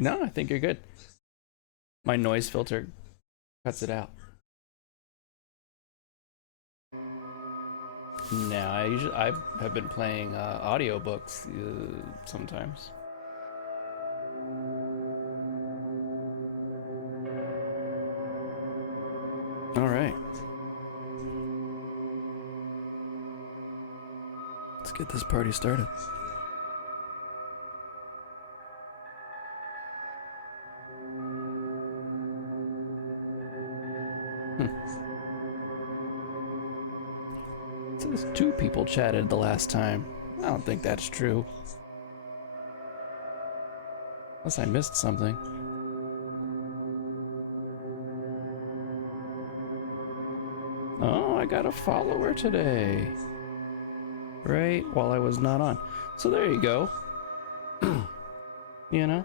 No, I think you're good. My noise filter cuts it out. No, I have been playing audiobooks sometimes. All right. Let's get this party started. It says 2 people chatted the last time. I don't think that's true. Unless I missed something. Oh, I got a follower today. Right while I was not on. So there you go. You know?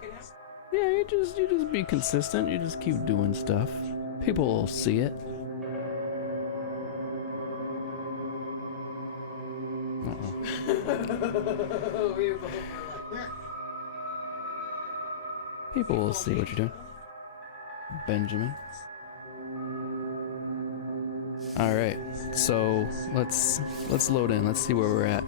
Yeah, you just be consistent. You just keep doing stuff. People will see it. Uh-oh. People will see what you're doing. Benjamin. All right, so let's load in. Let's see where we're at.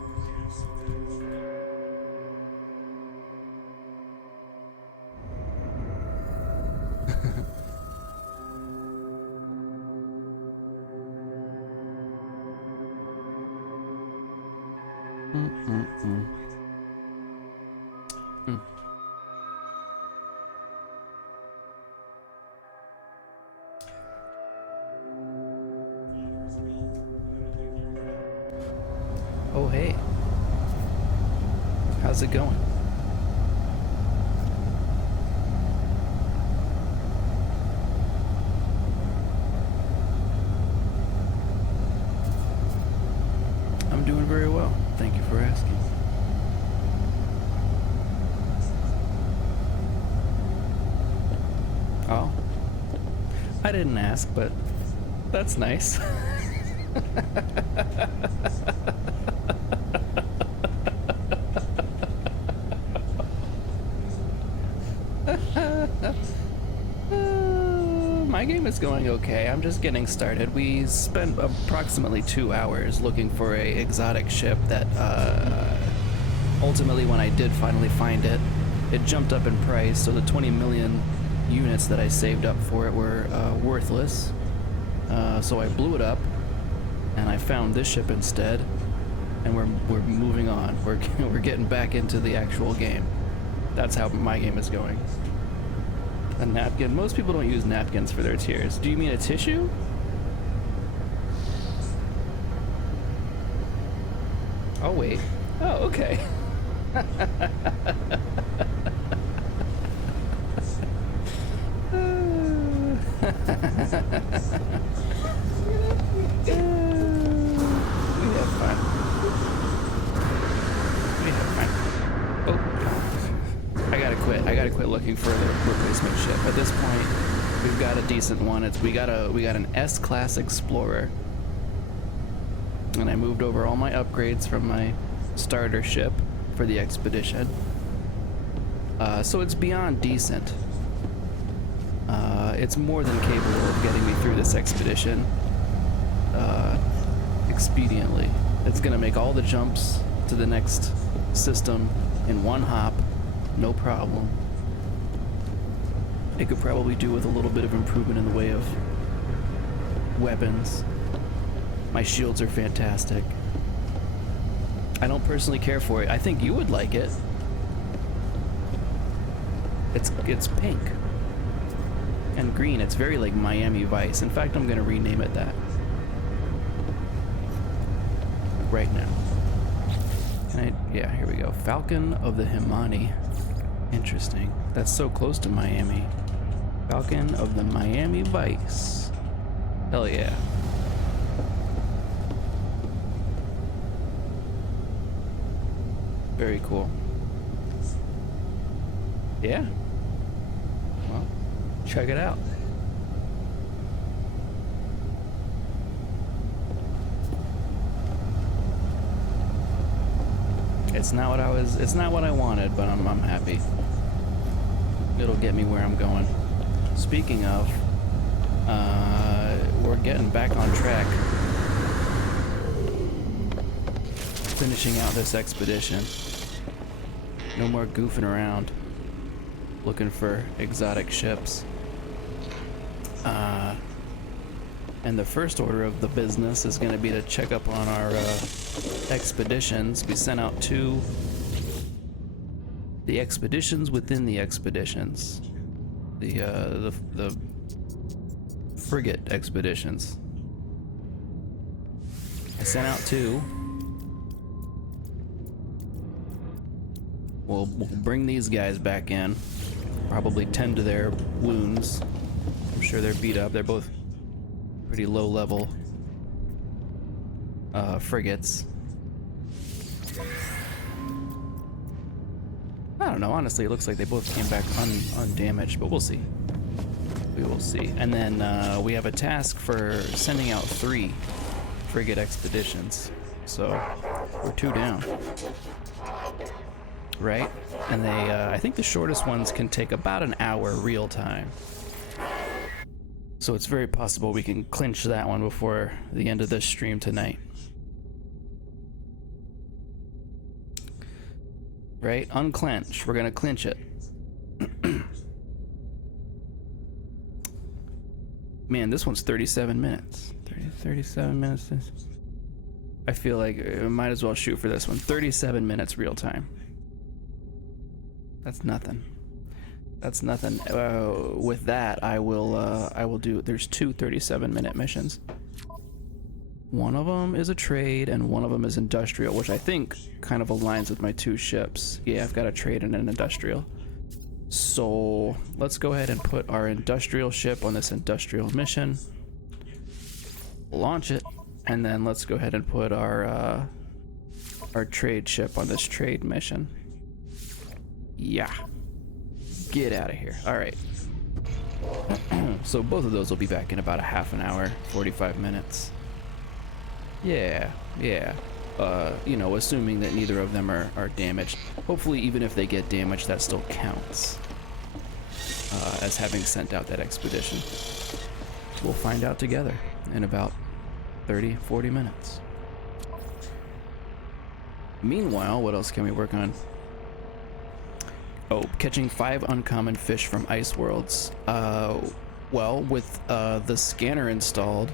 Oh, hey. How's it going? I'm doing very well. Thank you for asking. Oh. I didn't ask, but that's nice. My game is going okay. I'm just getting started. We spent approximately 2 hours looking for a exotic ship that ultimately, when I did finally find it, it jumped up in price, so the 20 million units that I saved up for it were worthless. So I blew it up and I found this ship instead, and we're moving on. We're getting back into the actual game. That's how my game is going. A napkin. Most people don't use napkins for their tears. Do you mean a tissue? Oh, wait. Oh, okay. We have fun. We have fun. Oh. I gotta quit looking for the replacement ship. At this point, we've got a decent one. We got an S-class Explorer, and I moved over all my upgrades from my starter ship for the expedition. So it's beyond decent. It's more than capable of getting me through this expedition expediently. It's gonna make all the jumps to the next system in one hop. No problem. It could probably do with a little bit of improvement in the way of weapons. My shields are fantastic. I don't personally care for it. I think you would like it. It's pink and green. It's very like Miami Vice. In fact, I'm gonna rename it that right now. Yeah, here we go. Falcon of the Himani. Interesting. That's so close to Miami. Falcon of the Miami Vice. Hell yeah. Very cool. Yeah. Well, check it out. It's not what I wanted, but I'm happy. It'll get me where I'm going. Speaking of, we're getting back on track. Finishing out this expedition. No more goofing around looking for exotic ships. And the first order of the business is going to be to check up on our expeditions. We sent out 2. The expeditions within the expeditions. The frigate expeditions. I sent out 2. We'll bring these guys back in. Probably tend to their wounds. I'm sure they're beat up. They're both pretty low level frigates. I don't know, honestly, it looks like they both came back undamaged, but we'll see. We will see. And then we have a task for sending out 3 frigate expeditions. So we're 2 down. Right? And they, I think the shortest ones can take about an hour real time. So it's very possible we can clinch that one before the end of this stream tonight. Right? Unclench. We're gonna clinch it. Man, this one's 37 minutes. 37 minutes. I feel like I might as well shoot for this one. 37 minutes real time. That's nothing. That's nothing. With that, I will do. There's 2 37-minute missions. One of them is a trade, and one of them is industrial, which I think kind of aligns with my 2 ships. Yeah, I've got a trade and an industrial. So let's go ahead and put our industrial ship on this industrial mission. Launch it, and then let's go ahead and put our trade ship on this trade mission. Yeah. Get out of here. All right. So both of those will be back in about a half an hour, 45 minutes. Yeah, yeah. You know, assuming that neither of them are damaged. Hopefully, even if they get damaged, that still counts as having sent out that expedition. We'll find out together in about 30, 40 minutes. Meanwhile, what else can we work on? Oh, catching 5 uncommon fish from ice worlds. Well, with the scanner installed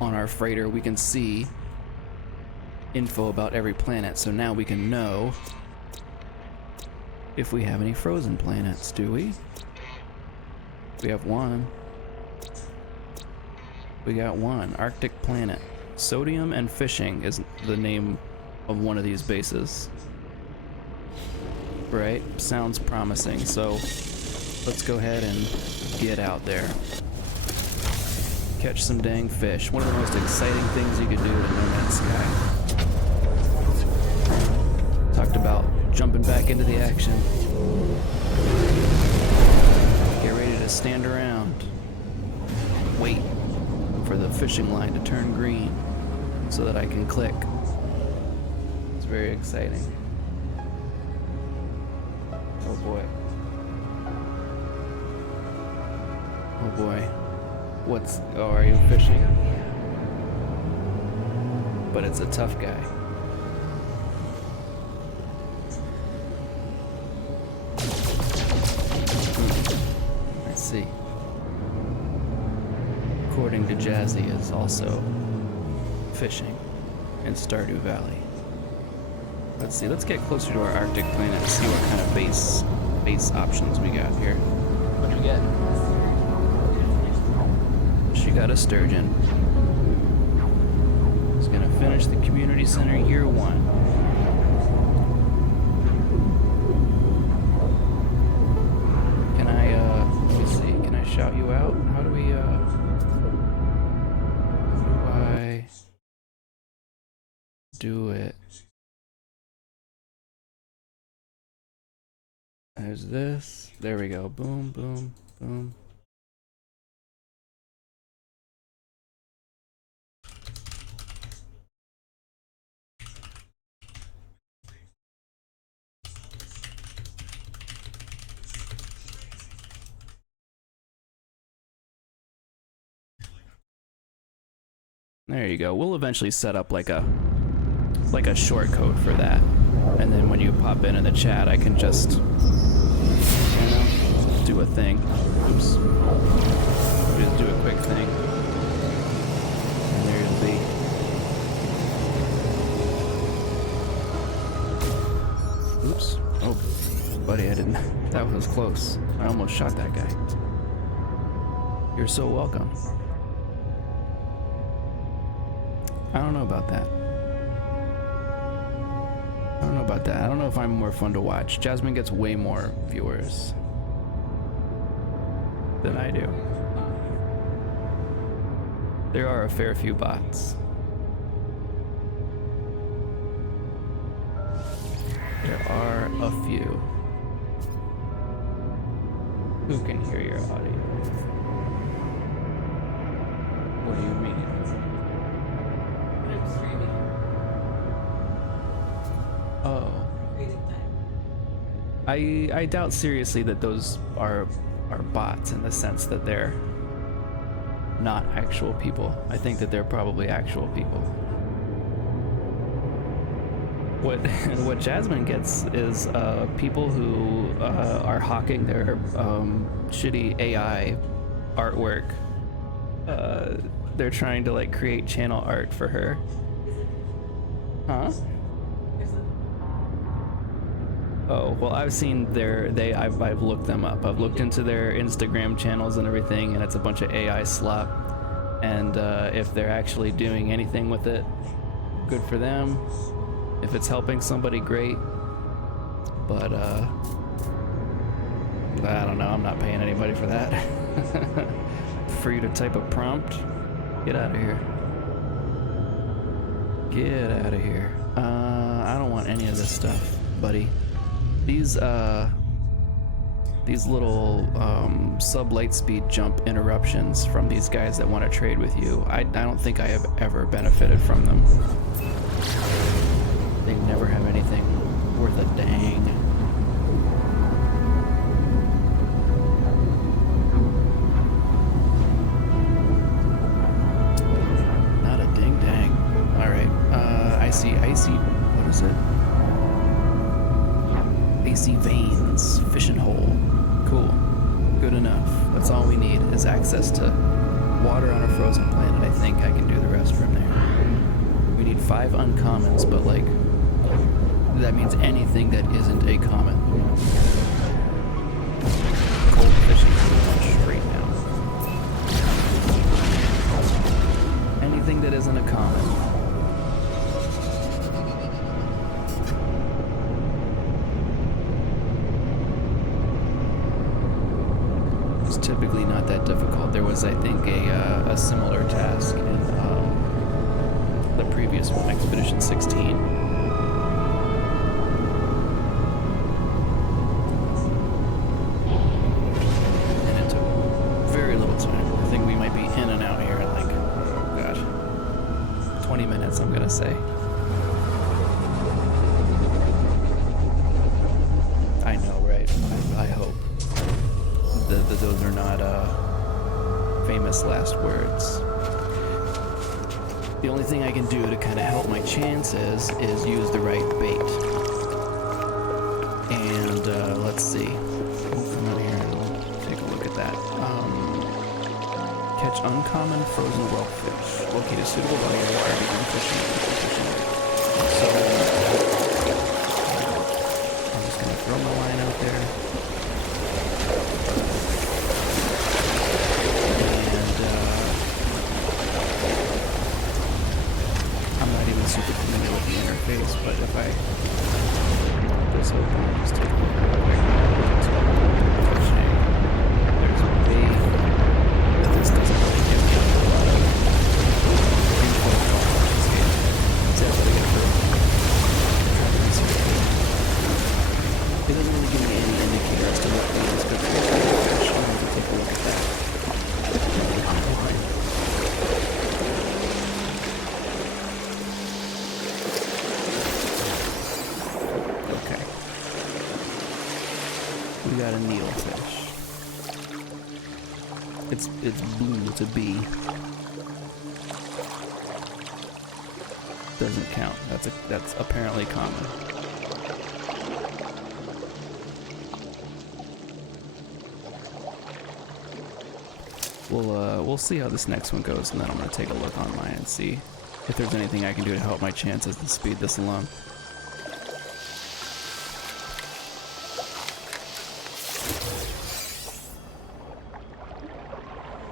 on our freighter, we can see info about every planet, so now we can know if we have any frozen planets. Do we? We have 1. We got 1 Arctic planet. Sodium and Fishing is the name of one of these bases. Right? Sounds promising, so let's go ahead and get out there. Catch some dang fish. One of the most exciting things you could do in No Man's Sky. Talked about jumping back into the action. Get ready to stand around. Wait for the fishing line to turn green so that I can click. It's very exciting. Oh boy. Oh boy. Oh, are you fishing? But it's a tough guy. I see. According to Jazzy, is also fishing in Stardew Valley. Let's see, let's get closer to our Arctic planet and see what kind of base options we got here. What do we get? She got a sturgeon. It's gonna finish the community center year 1. Can I, let me see, can I shout you out? How do I do it? There's this. There we go. Boom, boom, boom. There you go. We'll eventually set up like a short code for that, and then when you pop in the chat, I can just, you know, do a thing. Oops. Just do a quick thing. And there it'll be. Oops. Oh, buddy, I didn't. That was close. I almost shot that guy. You're so welcome. I don't know about that. I don't know about that. I don't know if I'm more fun to watch. Jasmine gets way more viewers than I do. There are a fair few bots. There are a few. Who can hear your audio? What do you mean? I'm streaming. Oh. I doubt seriously that those are bots in the sense that they're not actual people. I think that they're probably actual people. What Jasmine gets is people who are hawking their shitty AI artwork. They're trying to like create channel art for her. Huh? Oh, well, I've seen I've looked them up. I've looked into their Instagram channels and everything, and it's a bunch of AI slop. And if they're actually doing anything with it, good for them. If it's helping somebody, great. But I don't know, I'm not paying anybody for that. For you to type a prompt, get out of here. Get out of here. I don't want any of this stuff, buddy. These little sub light speed jump interruptions from these guys that want to trade with you, I don't think I have ever benefited from them. They never have anything worth a dang. Not a ding dang. Alright, I see, what is it? Icy veins, fishing hole. Cool, good enough. That's all we need is access to water on a frozen planet. I think I can do the rest from there. We need 5 uncommons, but like, that means anything that isn't a common. Cold fishing straight now. Anything that isn't a common. It's typically not that difficult. There was, I think, a similar task in the previous one, Expedition 16. I'm gonna say. I know, right? I hope that those are not famous last words. The only thing I can do to kind of help my chances is use the right bait. And let's see. We'll come out here and we'll take a look at that. Catch uncommon frozen whelkfish. Locate a suitable body of water to begin fishing. So I'm just gonna throw my line out there. And I'm not even super familiar with the interface, but if I just open and just take a look at fishing, there's a bait. This doesn't really give me a lot of info about this game. So I gotta get through. It doesn't really give me any indicator as to what bait is good for fish. I'm going to take a look at that. Okay. We got a needlefish. It's blue, it's a bee. doesn't count. That's apparently common. We'll see how this next one goes, and then I'm gonna take a look online and see if there's anything I can do to help my chances to speed this along.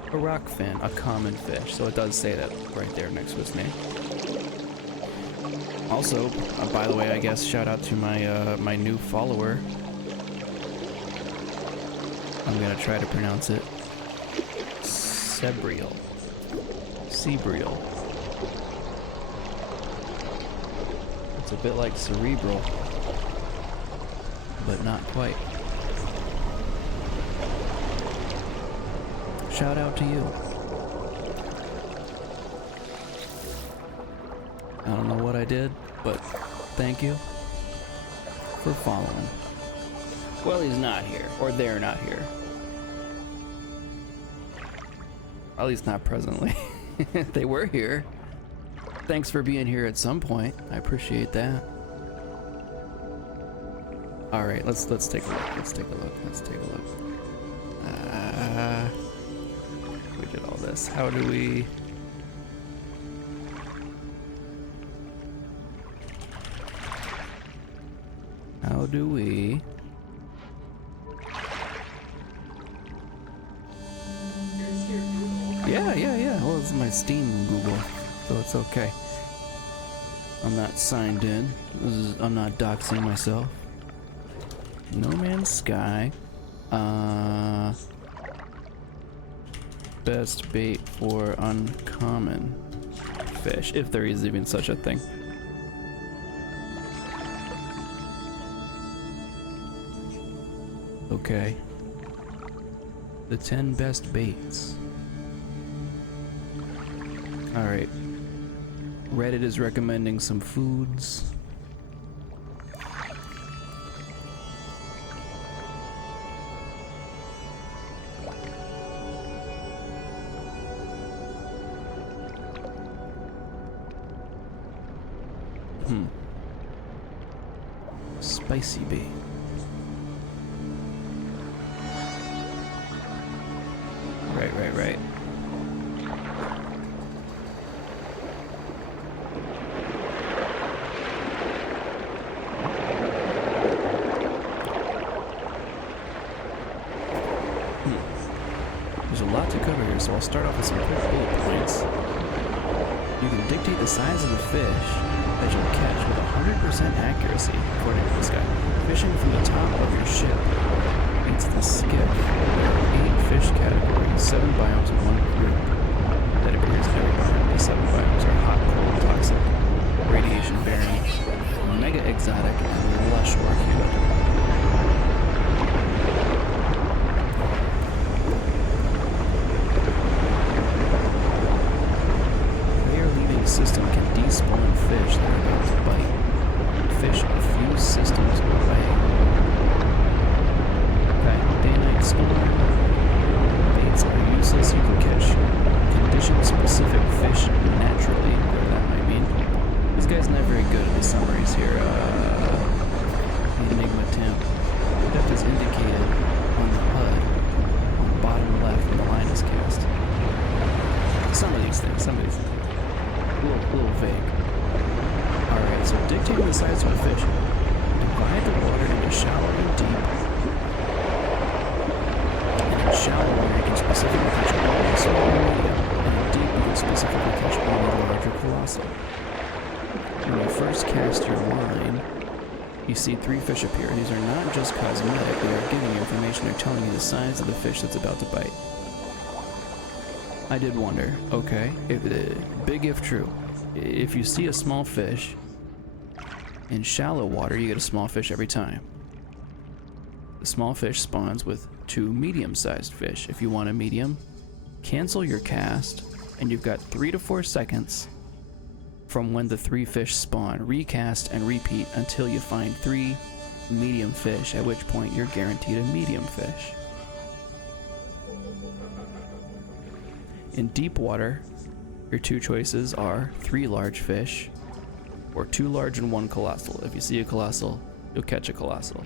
A rockfin, a common fish, so it does say that right there next to its name. Also, by the way, I guess shout out to my my new follower. I'm gonna try to pronounce it. Sebriel. It's a bit like cerebral, but not quite. Shout out to you. I don't know what I did, but thank you for following. Well, he's not here, or they're not here. At least not presently. They were here. Thanks for being here at some point. I appreciate that. All right, let's take a look. Let's take a look. We did all this. How do we? Yeah. Well, it's my Steam Google, so it's okay. I'm not signed in. I'm not doxing myself. No Man's Sky. Best bait for uncommon fish, if there is even such a thing. Okay. The 10 best baits. Alright. Reddit is recommending some foods. Spicy bait. Right. There's a lot to cover here, so I'll start off with some quick bullet points. You can dictate the size of the fish that you'll catch with 100% accuracy, according to this guy. Fishing from the top of your ship. It's the skiff. There are 8 fish categories, 7 biomes in one group. That appears in every biome. The 7 biomes are hot, cold, toxic, radiation bearing, mega exotic, and lush or humid. System can despawn fish that are about to bite. Fish a few systems away. Okay, day-night storm. Baits are useless. You can catch condition-specific fish naturally, whatever that might mean. This guy's not very good at the summaries here. Enigma temp. Depth is indicated on the HUD on the bottom left when the line is cast. Some of these things. A little vague. Alright, so dictating the size of a fish. Divide the water into shallow and deep. And in shallow water, you can specifically catch only small and medium. And in deep, you can specifically catch only large or colossal. When you first cast your line, you see 3 fish appear. These are not just cosmetic. They are giving you information. They're telling you the size of the fish that's about to bite. I did wonder, okay, big if true, if you see a small fish in shallow water, you get a small fish every time. The small fish spawns with 2 medium-sized fish. If you want a medium, cancel your cast, and you've got 3 to 4 seconds from when the 3 fish spawn. Recast and repeat until you find 3 medium fish, at which point you're guaranteed a medium fish. In deep water, your 2 choices are 3 large fish or 2 large and 1 colossal. If you see a colossal, you'll catch a colossal.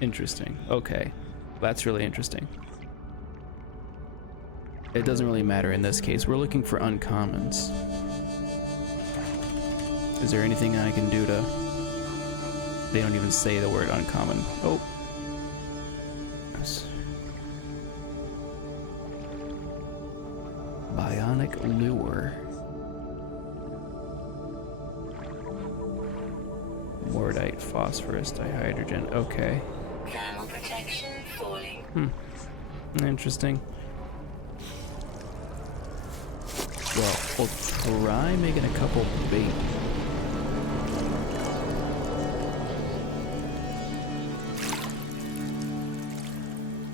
Interesting. Okay, that's really interesting. It doesn't really matter in this case. We're looking for uncommons. Is there anything I can do to... They don't even say the word uncommon. Oh. Yes. Bionic lure. Mordite, phosphorus, dihydrogen. Okay. Thermal protection falling. Interesting. Well, we'll try making a couple bait.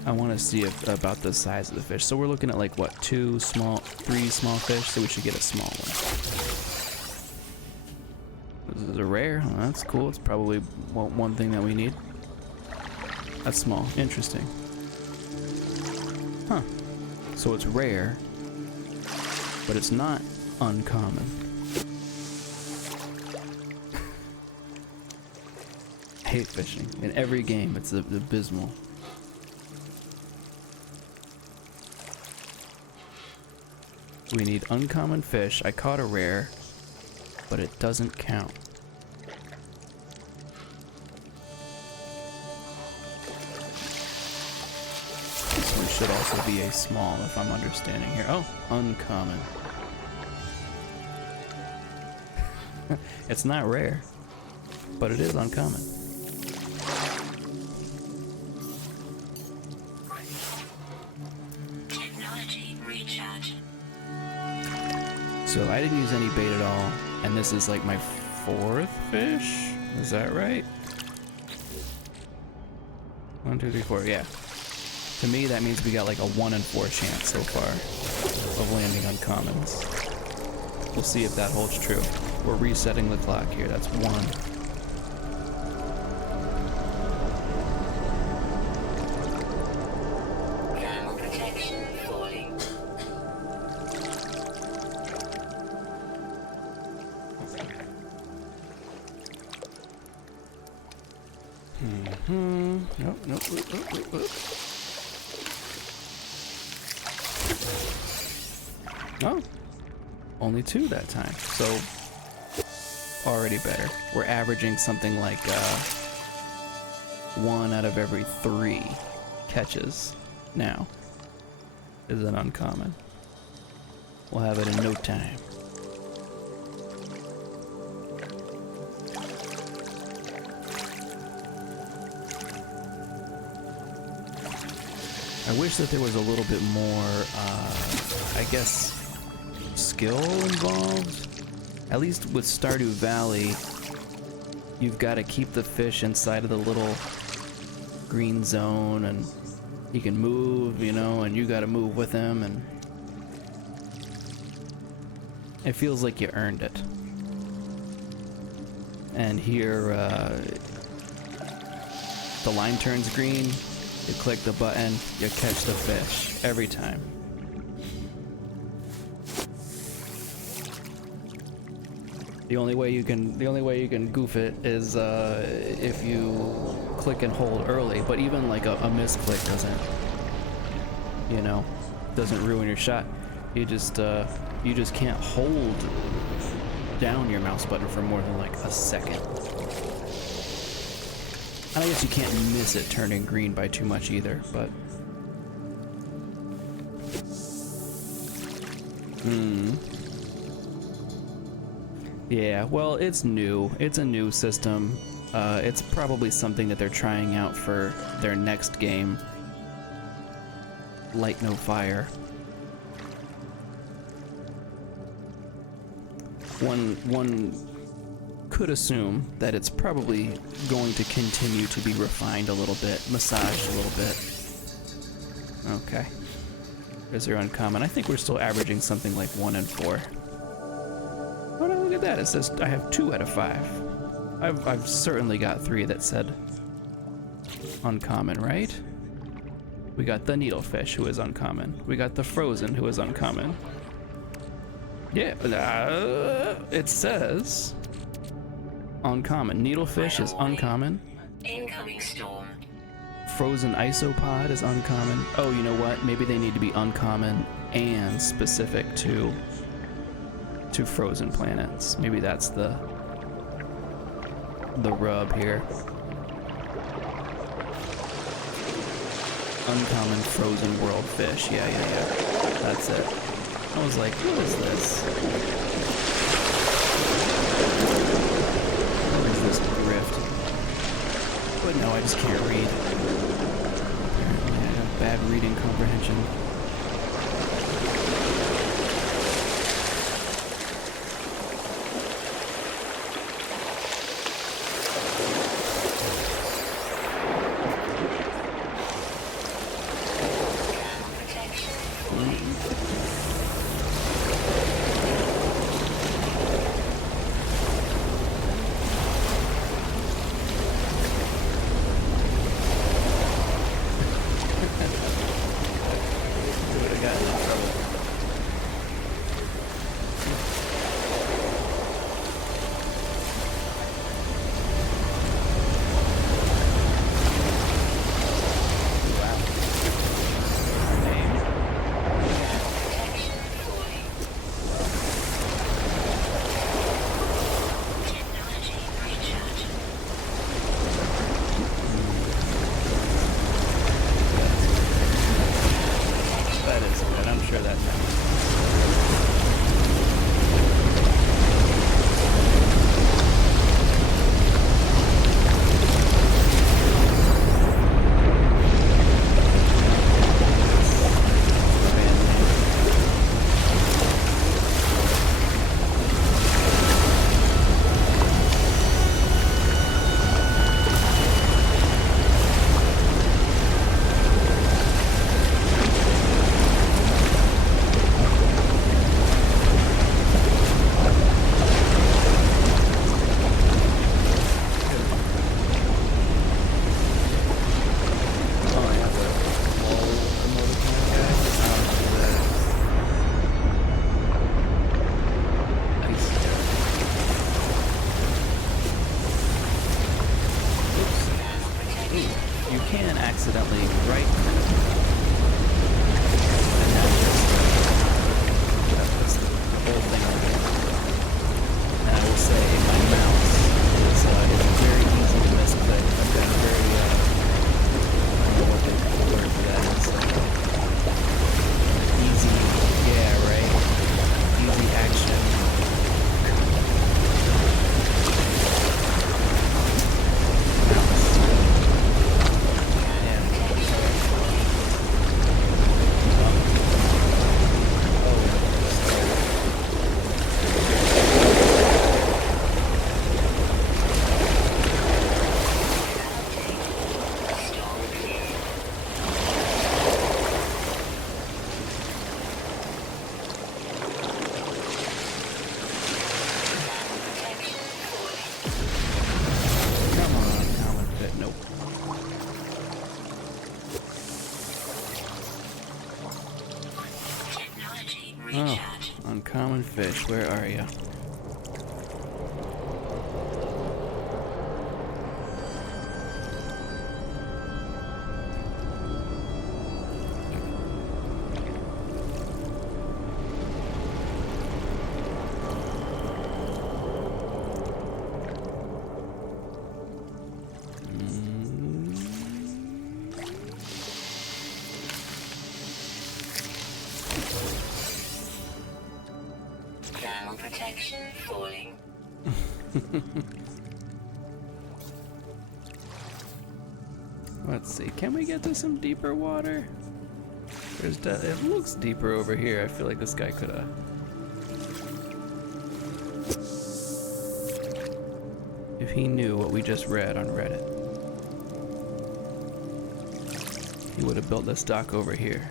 I want to see about the size of the fish. So we're looking at like what, 3 small fish, so we should get a small one. This is a rare. Oh, that's cool. It's probably one thing that we need. That's small. Interesting. Huh. So it's rare, but it's not uncommon. I hate fishing. In every game, it's abysmal. We need uncommon fish. I caught a rare, but it doesn't count. This one should also be a small, if I'm understanding here. Oh, uncommon. It's not rare, but it is uncommon. Technology recharge. So I didn't use any bait at all, and this is like my 4th fish? Is that right? 1, 2, 3, 4, yeah. To me, that means we got like a 1 in 4 chance so far of landing uncommons. We'll see if that holds true. We're resetting the clock here, that's 1. Thermal protection falling. Nope, nope, nope, nope, nope, nope. Oh, only 2 that time, so already better. We're averaging something like 1 out of every 3 catches now is an uncommon. We'll have it in no time. I wish that there was a little bit more, I guess, skill involved. At least with Stardew Valley, you've got to keep the fish inside of the little green zone, and he can move, you know, and you got to move with him, and it feels like you earned it. And here, the line turns green. You click the button, you catch the fish every time. The only way you can goof it is if you click and hold early. But even like a misclick doesn't ruin your shot. You just can't hold down your mouse button for more than like a second. And I guess you can't miss it turning green by too much either, but... Yeah, well, it's new. It's a new system. It's probably something that they're trying out for their next game. Light No Fire. One could assume that it's probably going to continue to be refined a little bit, massaged a little bit. Okay. Is there uncommon? I think we're still averaging something like 1 in 4. Oh no, look at that. It says I have 2 out of 5. I've certainly got 3 that said uncommon, right? We got the needlefish, who is uncommon. We got the frozen, who is uncommon. Yeah, it says uncommon. Needlefish is uncommon. Incoming storm. Frozen isopod is uncommon. Oh, you know what? Maybe they need to be uncommon and specific to frozen planets. Maybe that's the rub here. Uncommon frozen world fish. Yeah. That's it. I was like, what is this? What is this grift? But no, I just can't read. Apparently I have bad reading comprehension. Oh, uncommon fish, where are you? Protection falling. Let's see, can we get to some deeper water? It looks deeper over here. I feel like this guy could have. If he knew what we just read on Reddit, he would have built this dock over here.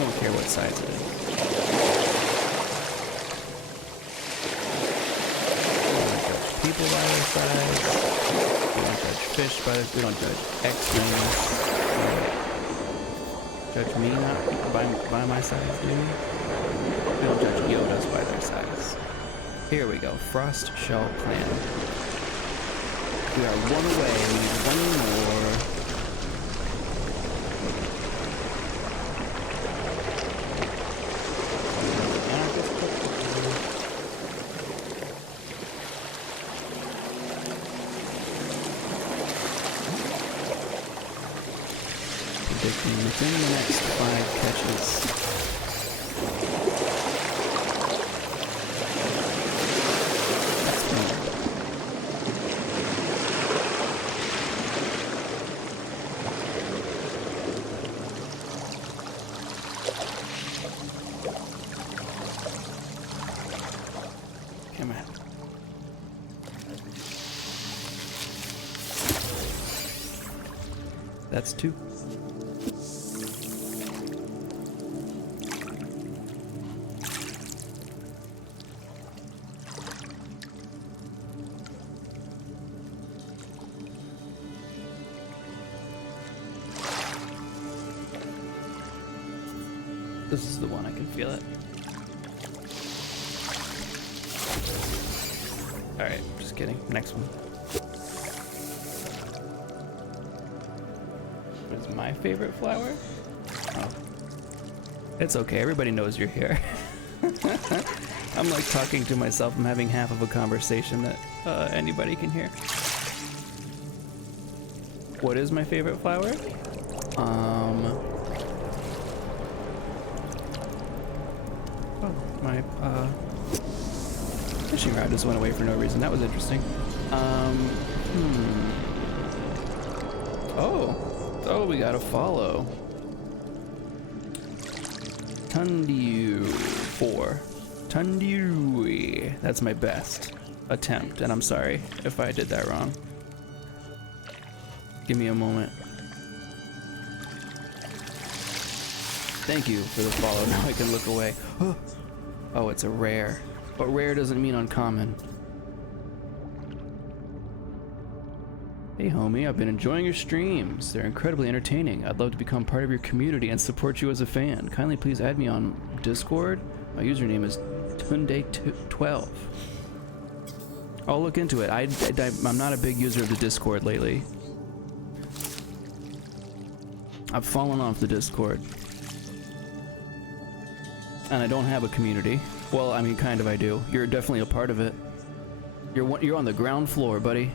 don't care what size it is. We don't judge people by their size. We don't judge fish by their... We don't judge X-wings. Judge me not by my size, do we? We don't judge Yodas by their size. Here we go. Frost Shell Clan. We are one away. We need one more. Predicting within the next 5 catches. Come on. That's 2. This is the one, I can feel it. Alright, just kidding. Next one. What is my favorite flower? Oh. It's okay, everybody knows you're here. I'm like talking to myself. I'm having half of a conversation that anybody can hear. What is my favorite flower? Oh, my fishing rod just went away for no reason. That was interesting. Oh, we got a follow. Tundiu 4. Tundiu. That's my best attempt, and I'm sorry if I did that wrong. Give me a moment. Thank you for the follow. Now I can look away. Oh, it's a rare. But rare doesn't mean uncommon. Hey homie, I've been enjoying your streams. They're incredibly entertaining. I'd love to become part of your community and support you as a fan. Kindly please add me on Discord. My username is Tunde12. I'll look into it. I'm not a big user of the Discord lately. I've fallen off the Discord. And I don't have a community. Well, I mean, kind of I do. You're definitely a part of it. You're on the ground floor, buddy.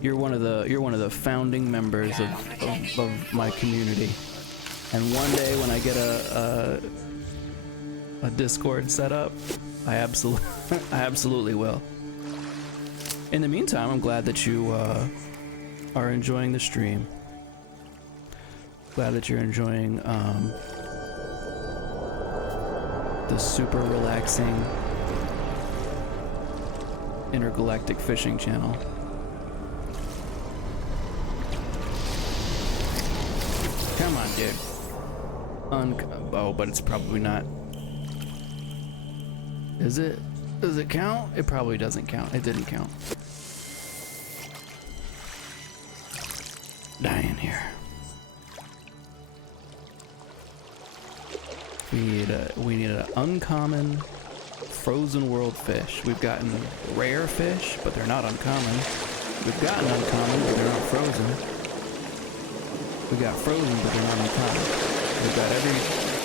You're one of the founding members of my community. And one day when I get a Discord set up, I absolutely will. In the meantime, I'm glad that you are enjoying the stream. Glad that you're enjoying the super relaxing intergalactic fishing channel. Come on, dude. Oh, but it's probably not. Is it? Does it count? It probably doesn't count. It didn't count. Dying here. We need an uncommon frozen world fish. We've gotten rare fish, but they're not uncommon. We've gotten uncommon, but they're not frozen. We got frozen, but they're not uncommon. We've got every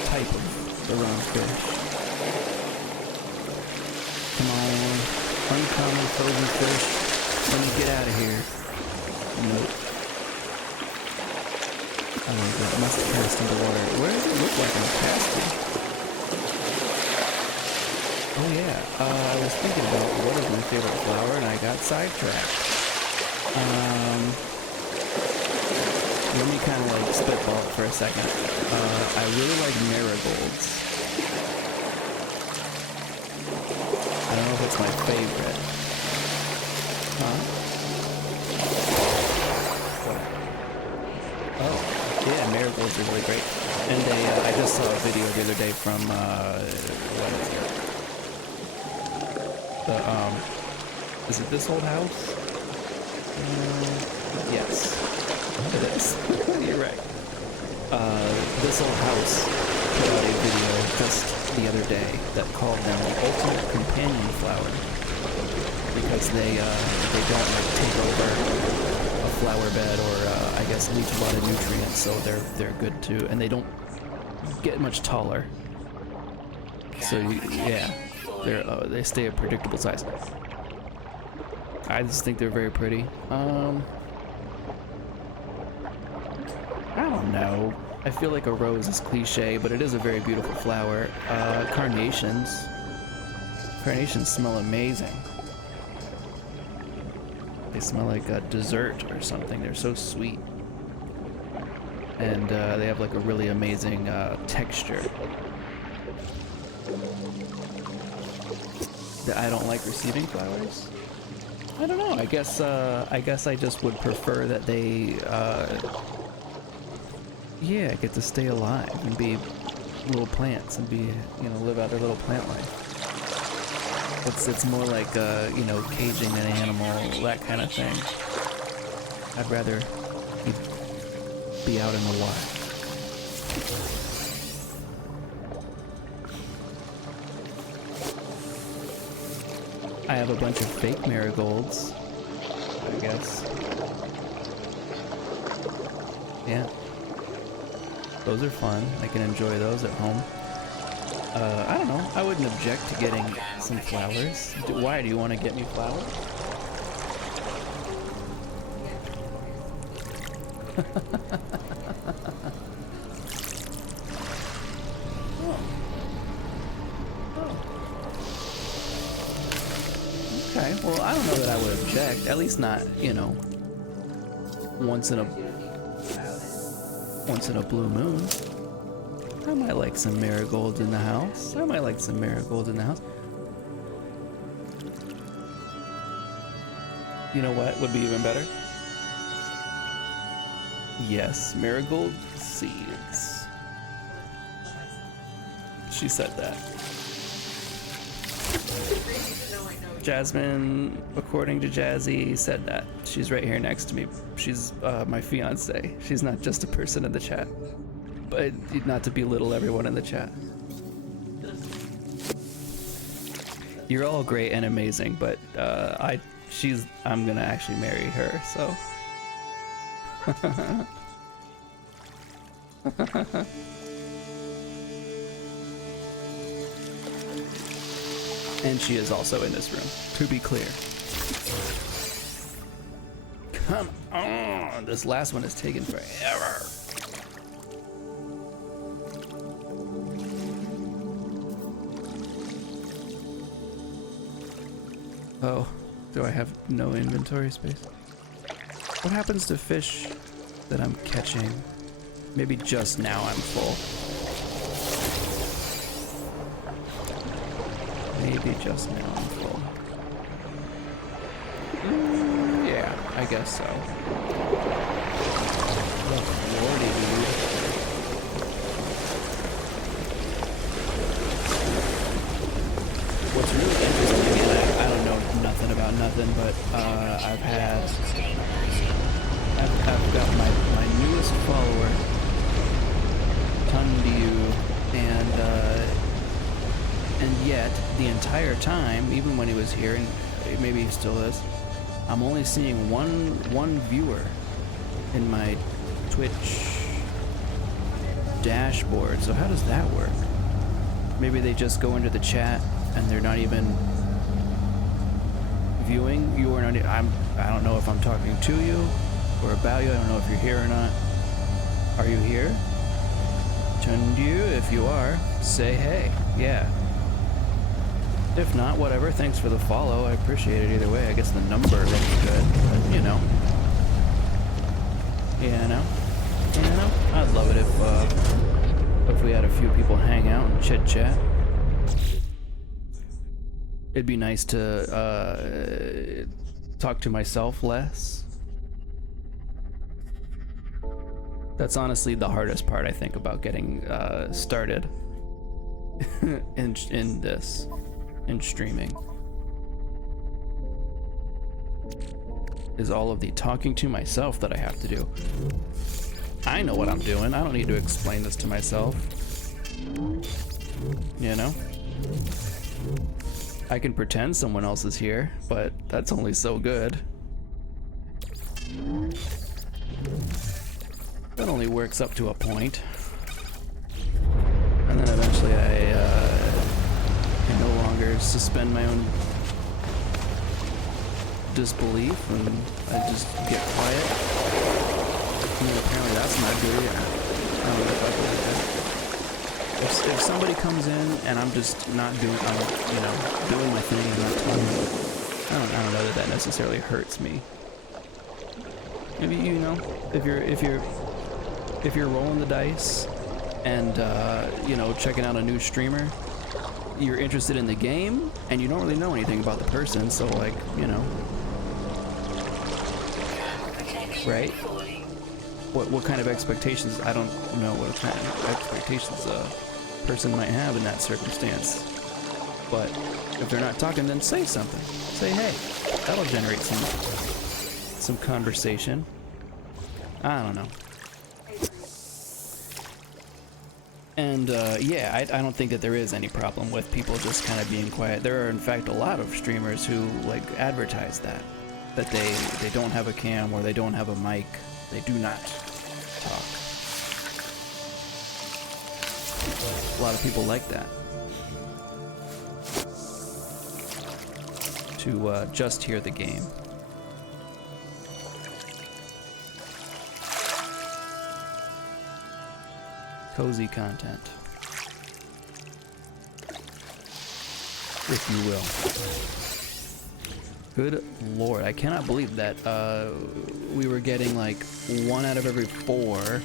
type of the wrong fish. Come on, uncommon frozen fish. Let me get out of here. Nope. Oh my god, it must have cast into water. Where does it look like I'm casting? Oh yeah, I was thinking about what is my favorite flower and I got sidetracked. Let me kind of like spitball for a second. I really like marigolds. I don't know if it's my favorite. Huh? Yeah, marigolds are really great. And they, I just saw a video the other day from, what is it this old house? Yes, it is. You're right. This old house put out a video just the other day that called them the ultimate companion flower because they don't like take over a flower bed or I guess leach a lot of nutrients, so they're good too, and they don't get much taller. So yeah, they stay a predictable size. I just think they're very pretty. I don't know. I feel like a rose is cliche, but it is a very beautiful flower. Carnations. Carnations smell amazing. They smell like a dessert or something. They're so sweet. And they have like a really amazing texture. I don't like receiving flowers. I don't know. I guess I just would prefer that they yeah, get to stay alive and be little plants and be, you know, live out their little plant life. It's more like you know, caging an animal, that kind of thing. I'd rather be out in the wild. I have a bunch of fake marigolds, I guess. Yeah. Those are fun. I can enjoy those at home. I don't know. I wouldn't object to getting some flowers. Why? Do you want to get me flowers? Okay, well, I don't know that I would object. At least not, you know, once in a blue moon. I might like some marigolds in the house. I might like some marigolds in the house. You know what would be even better? Yes, marigold seeds. She said that. Jasmine, according to Jazzy, said that. She's right here next to me. She's my fiance. She's not just a person in the chat. But not to belittle everyone in the chat. You're all great and amazing, but I'm gonna actually marry her, so. And she is also in this room, to be clear. Come on, this last one is taking forever. Oh, do I have no inventory space? What happens to fish that I'm catching? Maybe just now I'm full. Maybe just now I'm full. Yeah, I guess so. Oh, lordy, dude. What's really interesting, and I don't know nothing about nothing, but I've got my newest follower, Tundiu, and yet the entire time, even when he was here, and maybe he still is, I'm only seeing one viewer in my Twitch dashboard. So how does that work? Maybe they just go into the chat and they're not even viewing. You are not. I don't know if I'm talking to you or about you. I don't know if you're here or not. Are you here? Tundu, if you are, say hey. Yeah. If not, whatever. Thanks for the follow. I appreciate it either way. I guess the number looks good, but you know. I'd love it if we had a few people hang out and chit chat. It'd be nice to talk to myself less. That's honestly the hardest part, I think, about getting started in streaming, is all of the talking to myself that I have to do. I know what I'm doing. I don't need to explain this to myself. You know? I can pretend someone else is here, but that's only so good. That only works up to a point. And then eventually I can no longer suspend my own disbelief and I just get quiet. I mean, apparently that's not good either. I don't know if I believe that. If somebody comes in and I'm just not doing, you know, doing my thing and not talking, I don't know that that necessarily hurts me. Maybe, you know, if you're rolling the dice and you know, checking out a new streamer, you're interested in the game and you don't really know anything about the person, so like, you know, right? What kind of expectations? I don't know what kind of expectations a person might have in that circumstance. But if they're not talking, then say something. Say, hey, that'll generate some conversation. I don't know. And yeah, I don't think that there is any problem with people just kind of being quiet. There are in fact a lot of streamers who like advertise that they don't have a cam or they don't have a mic. They do not talk. A lot of people like that. To just hear the game. Cozy content, if you will. Good lord, I cannot believe that we were getting like 1 out of every 4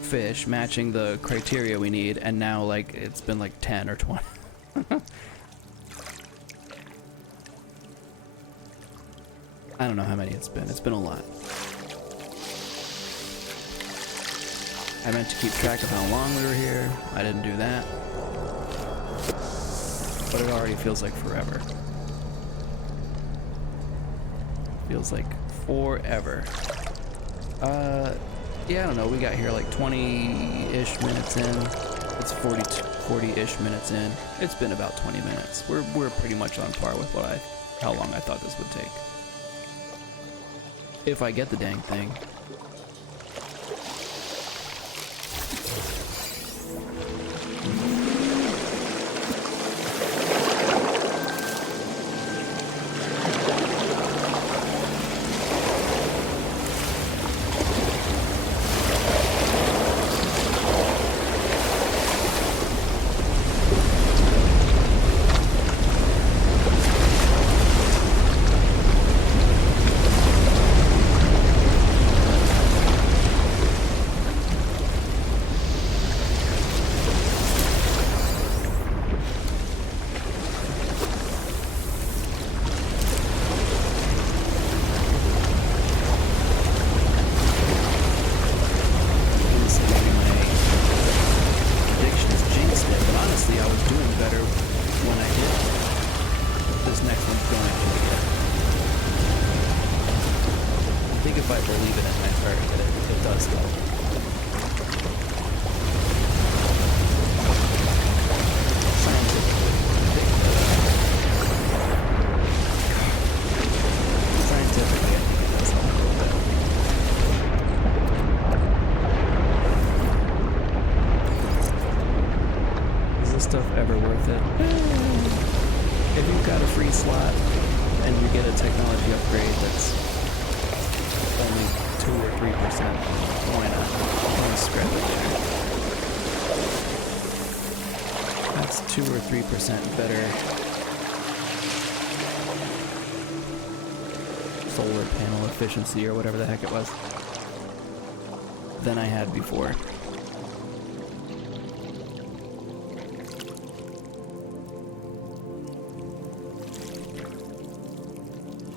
fish matching the criteria we need, and now like it's been like 10 or 20. I don't know how many it's been. It's been a lot. I meant to keep track of how long we were here. I didn't do that. But it already feels like forever. Feels like forever. Yeah, I don't know. We got here like 20-ish minutes in. It's 40-ish minutes in. It's been about 20 minutes. We're pretty much on par with how long I thought this would take. If I get the dang thing. Better solar panel efficiency or whatever the heck it was than I had before.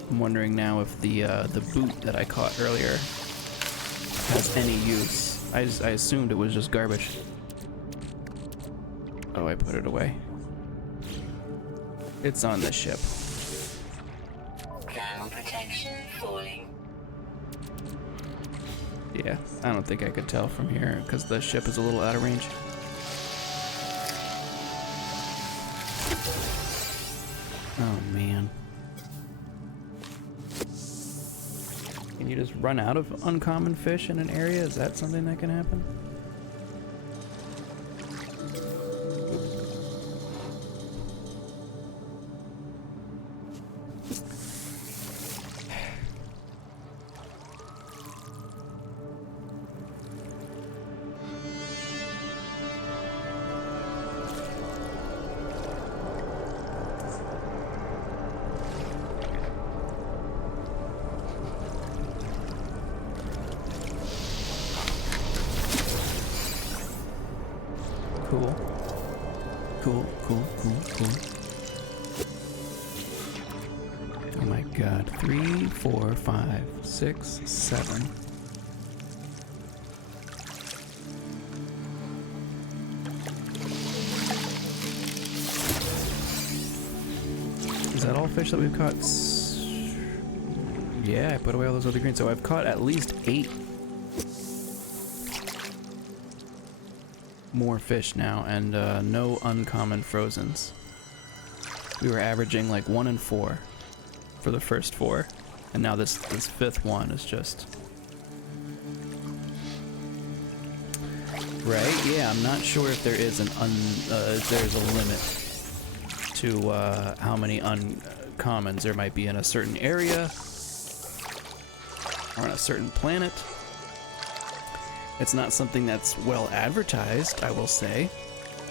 I'm wondering now if the boot that I caught earlier has any use. I assumed it was just garbage. Oh, I put it away. It's on the ship. Ground protection falling. Yeah, I don't think I could tell from here because the ship is a little out of range. Oh man. Can you just run out of uncommon fish in an area? Is that something that can happen? Cool. Cool, cool, cool, cool. Oh my god. 3, 4, 5, 6, 7. Is that all fish that we've caught? Yeah, I put away all those other greens. So I've caught at least 8 more fish now, and no uncommon frozens. We were averaging like 1 and 4 for the first 4, and now this 5th one is just right. Yeah, I'm not sure if there is if there's a limit to how many uncommons there might be in a certain area or on a certain planet. It's not something that's well advertised, I will say,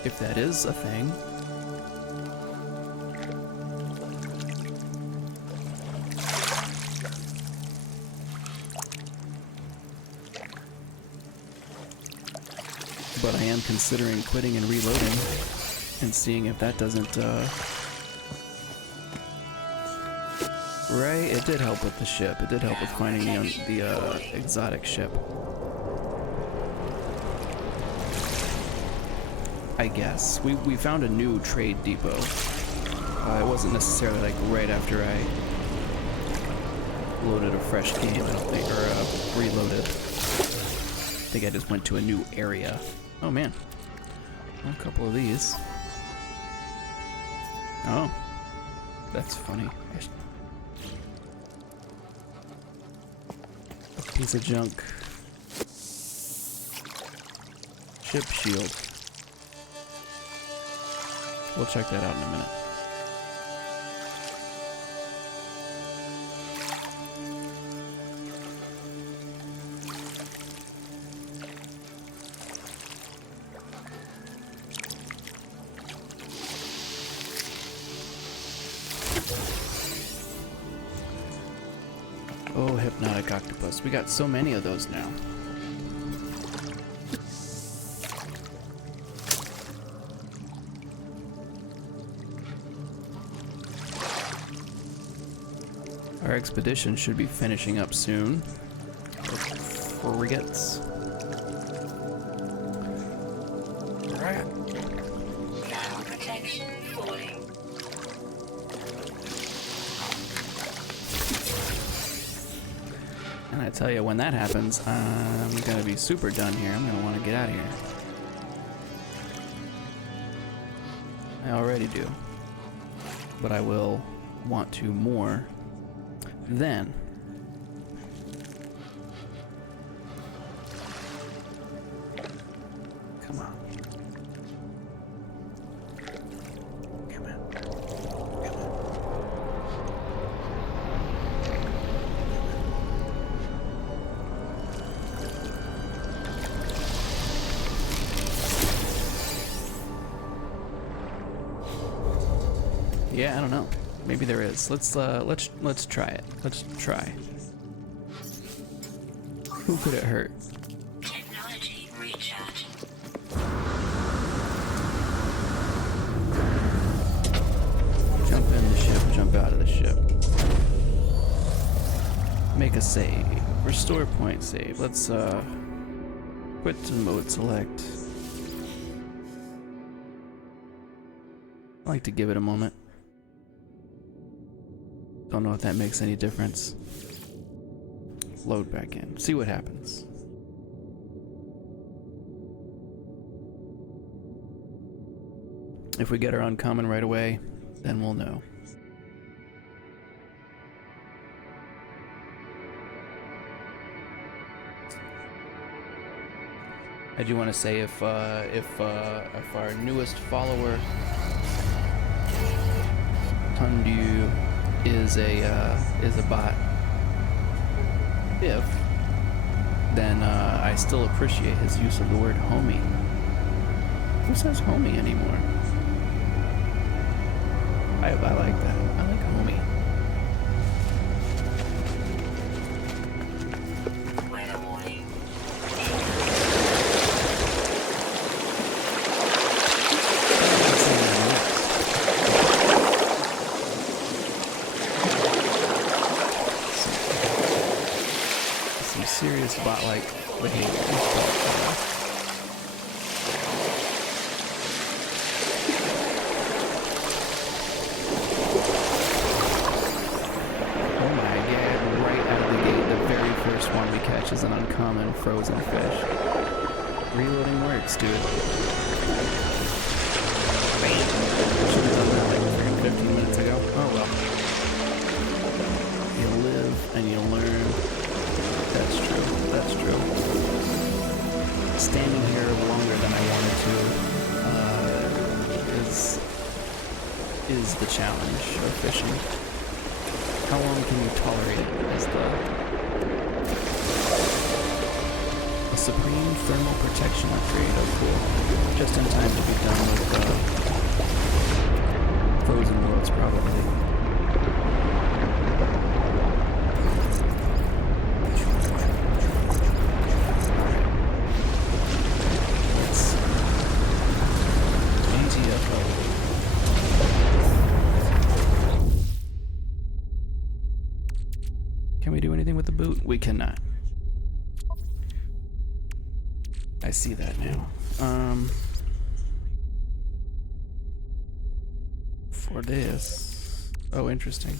if that is a thing. But I am considering quitting and reloading and seeing if that doesn't, Right, it did help with the ship. It did help with finding the exotic ship. I guess. We found a new trade depot. It wasn't necessarily like right after I loaded a fresh game, I don't think, or reloaded. I think I just went to a new area. Oh man. A couple of these. Oh. That's funny. A piece of junk. Ship shield. We'll check that out in a minute. Oh, hypnotic octopus. We got so many of those now. Our expedition should be finishing up soon. Frigates. Ground protection falling. And I tell you, when that happens, I'm gonna be super done here. I'm gonna want to get out of here. I already do. But I will want to more then. Come on. Come on. Come on. Yeah, I don't know. Maybe there is. Let's try it. Let's try. Who could it hurt? Technology recharge. Jump in the ship, jump out of the ship. Make a save. Restore point save. Let's quit and mode select. I like to give it a moment. Don't know if that makes any difference. Load back in. See what happens. If we get our uncommon right away, then we'll know. I do want to say if our newest follower Tundu is a bot, then I still appreciate his use of the word homie. Who says homie anymore? I like that. I like homie. Weather warning. Some serious bot-like behavior. One we catch is an uncommon frozen fish. Reloading works, dude. Bam. Should have done that like 15 minutes ago. Oh well. You live and you learn. That's true. That's true. Standing here longer than I wanted to is the challenge of fishing. How long can you tolerate it is the supreme thermal protection upgrade. Oh cool. Just in time to be done with Frozen Worlds probably. Let's GTFO. Can we do anything with the boot? We cannot. I see that now. For this, oh, interesting.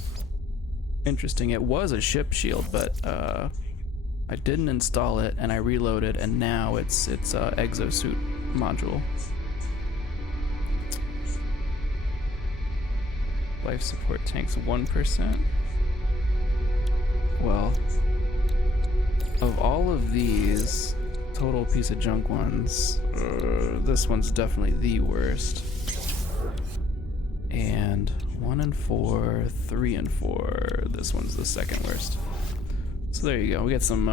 Interesting. It was a ship shield, but I didn't install it, and I reloaded, and now it's exosuit module. Life support tanks 1%. Well, of all of these total piece of junk ones, this one's definitely the worst. And 1 and 4, 3 and 4, this one's the second worst. So there you go, we get some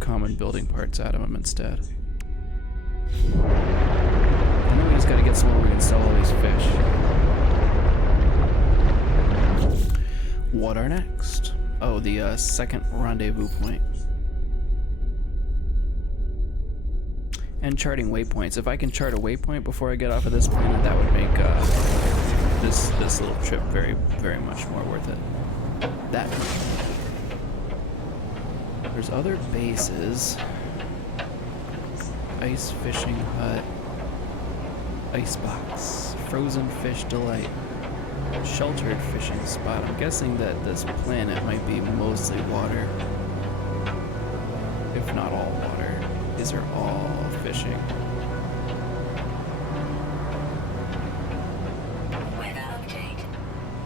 common building parts out of them instead. And then we just gotta get somewhere where we can sell all these fish. What are next? Oh, the second rendezvous point. And charting waypoints. If I can chart a waypoint before I get off of this planet, that would make this little trip very, very much more worth it. That much. There's other bases. Ice fishing hut. Icebox. Frozen fish delight. Sheltered fishing spot. I'm guessing that this planet might be mostly water. If not all water. These are all fishing. Weather update.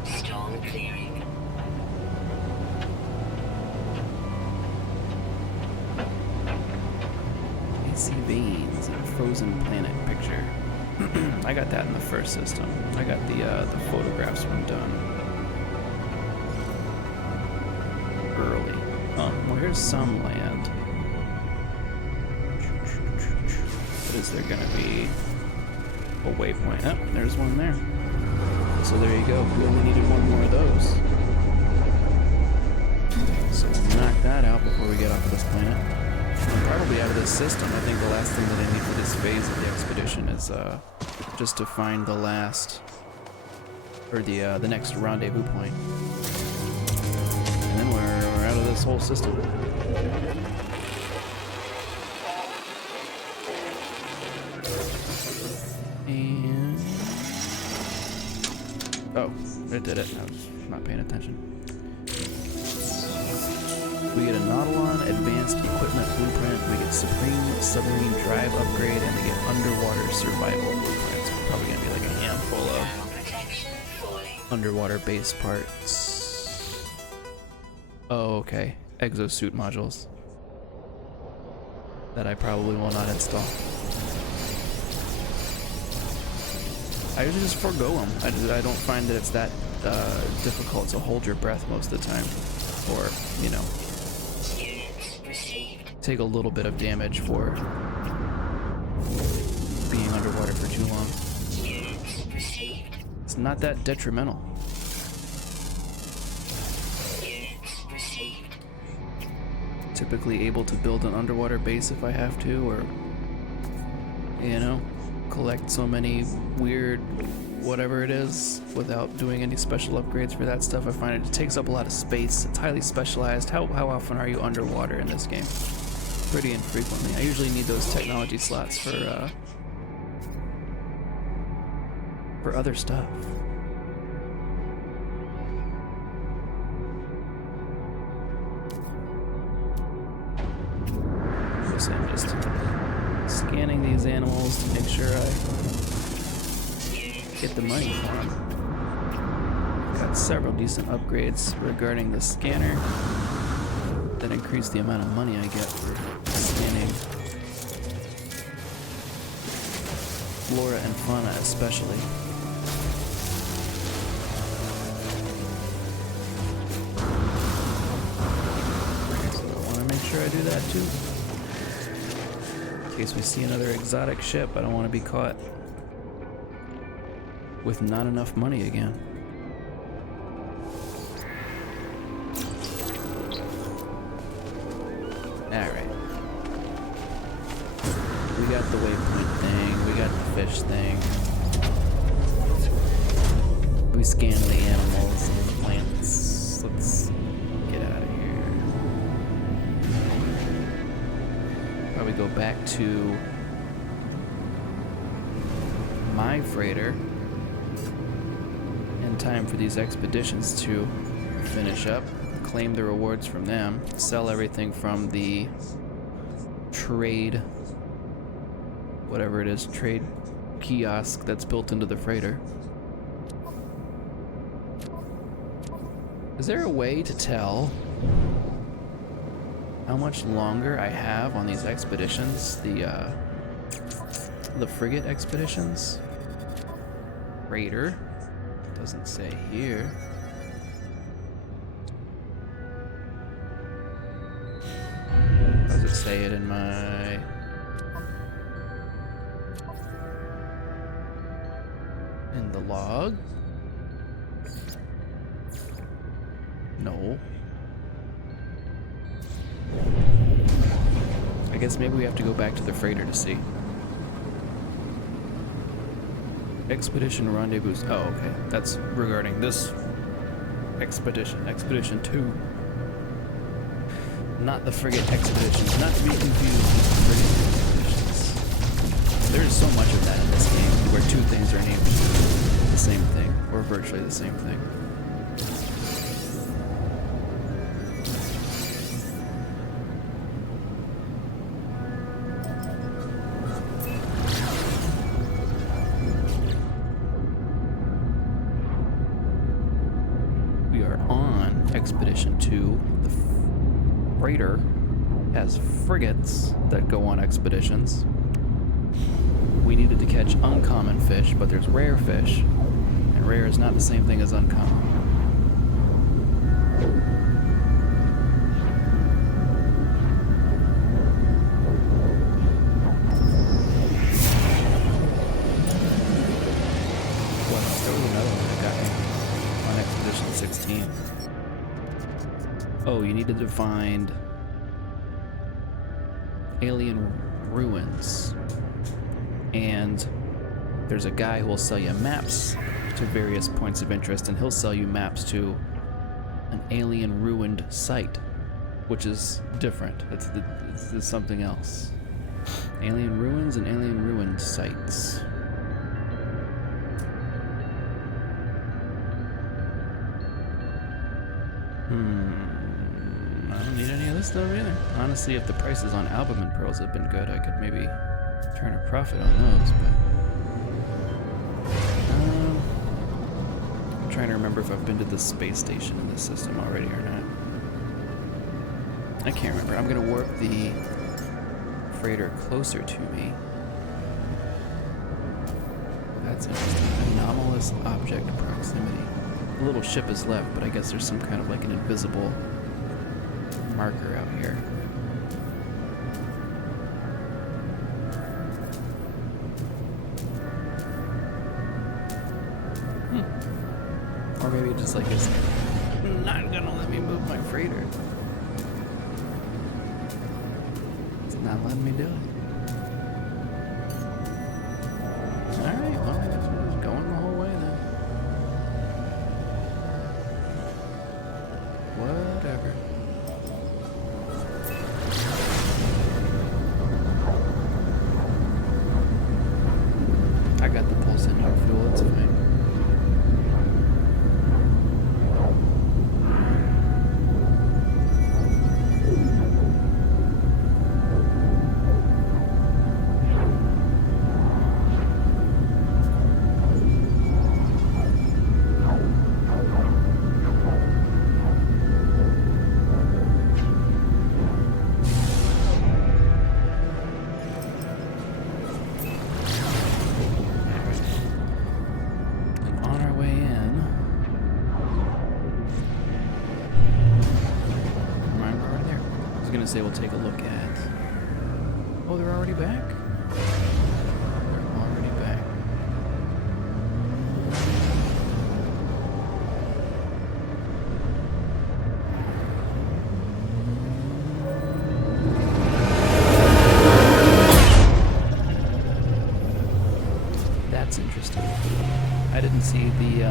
Storm clearing. Icy veins and a frozen planet picture. I got that in the first system. I got the photographs one done early. Well, here's some land. But is there gonna be a waypoint? Oh, there's one there. So there you go. We only needed one more of those. So we'll knock that out before we get off of this planet. And probably out of this system. I think the last thing that I need for this phase of the expedition is just to find the last, or the next rendezvous point. And man. We're out of this whole system. And oh, it did it. I was not paying attention. We get a Nautilon Advanced Equipment Blueprint. We get Supreme Submarine Drive Upgrade, and we get Underwater Survival Blueprints. We're probably gonna be like a handful of underwater base parts. Oh, okay. Exosuit modules that I probably will not install. I usually just forego them. I don't find that it's that difficult to hold your breath most of the time, or you know, take a little bit of damage for being underwater for too long. It's not that detrimental. Typically able to build an underwater base if I have to, or you know, collect so many weird whatever it is without doing any special upgrades for that stuff. I find it takes up a lot of space. It's highly specialized. How often are you underwater in this game? Pretty infrequently. I usually need those technology slots for other stuff. So I'm just scanning these animals to make sure I get the money for them. Got several decent upgrades regarding the scanner that increase the amount of money I get for scanning flora and fauna especially. So I want to make sure I do that too. In case we see another exotic ship, I don't want to be caught with not enough money again. Alright. We got the waypoint thing, we got the fish thing. We scanned the animals and the plants. Let's get out of here. Probably go back to my freighter in time for these expeditions to finish up, claim the rewards from them, sell everything from the trade, whatever it is, trade kiosk that's built into the freighter. Is there a way to tell how much longer I have on these expeditions? The frigate expeditions? Raider. Doesn't say here. Does it say it in my... in the log? No. I guess maybe we have to go back to the freighter to see. Expedition rendezvous. Oh, okay. That's regarding this expedition. Expedition 2. Not the frigate expeditions. Not to be confused with the frigate expeditions. There's so much of that in this game where two things are named the same thing, or virtually the same thing. Expedition 2. The freighter has frigates that go on expeditions. We needed to catch uncommon fish, but there's rare fish, and rare is not the same thing as uncommon. What? There was another one that got me on Expedition 16. Oh, you needed to find alien ruins. And there's a guy who will sell you maps to various points of interest, and he'll sell you maps to an alien ruined site, which is different. It's something else. Alien ruins and alien ruined sites. I don't need any of this stuff either. Honestly, if the prices on albumin pearls had been good, I could maybe turn a profit on those, but I'm trying to remember if I've been to the space station in this system already or not. I can't remember. I'm gonna warp the freighter closer to me. That's interesting. Anomalous object proximity. The little ship is left, but I guess there's some kind of like an invisible marker out here. Or maybe it just like is not gonna let me move my freighter. It's not letting me do it. Alright, well, I guess we're just going the whole way then. Whatever. I got the pulse engine fuel, it's fine. Say we'll take a look at. Oh, they're already back? They're already back. That's interesting. I didn't see the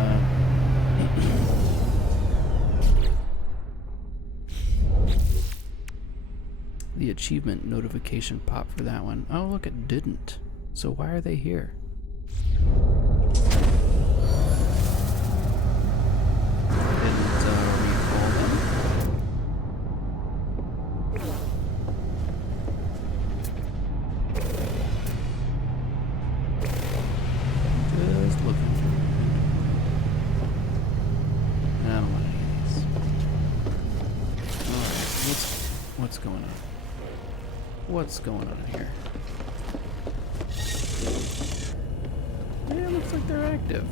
the achievement notification pop for that one. Oh, look, it didn't. So why are they here? Didn't recall them. Just looking. I don't want any of these. Alright, what's going on? What's going on here? Yeah, it looks like they're active.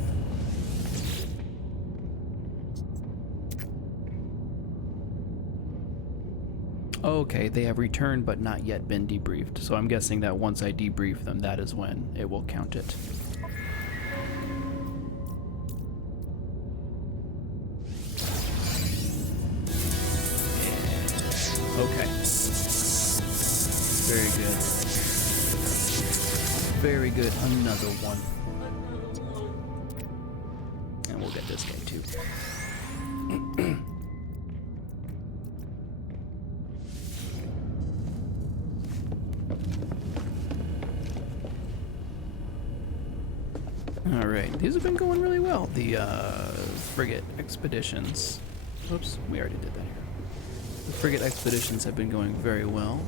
Okay, they have returned but not yet been debriefed. So I'm guessing that once I debrief them, that is when it will count it. Okay. Very good. Very good. Another one. And we'll get this guy too. Alright, these have been going really well. The frigate expeditions. Whoops, we already did that here. The frigate expeditions have been going very well.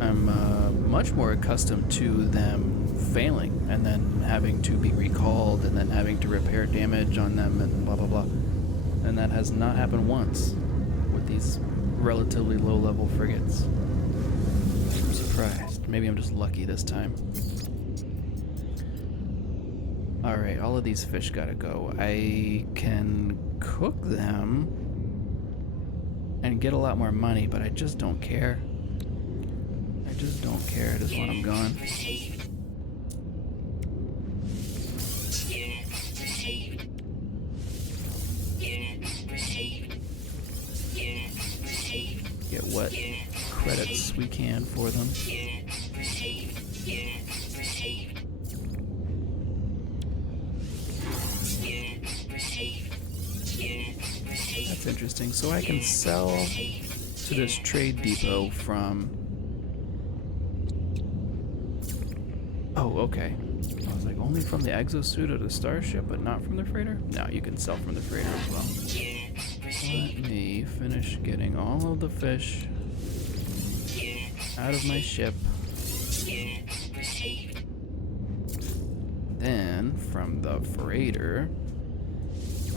I'm much more accustomed to them failing and then having to be recalled and then having to repair damage on them and blah blah blah. And that has not happened once with these relatively low-level frigates. I'm surprised. Maybe I'm just lucky this time. Alright, all of these fish gotta go. I can cook them and get a lot more money, but I just don't care. I just don't care. I just want them gone. Get what credits we can for them. That's interesting. So I can sell to this trade depot from... Oh, okay. I was like, only from the exosuit of the starship, but not from the freighter? No, you can sell from the freighter as well. Let me finish getting all of the fish out of my ship. Then, from the freighter,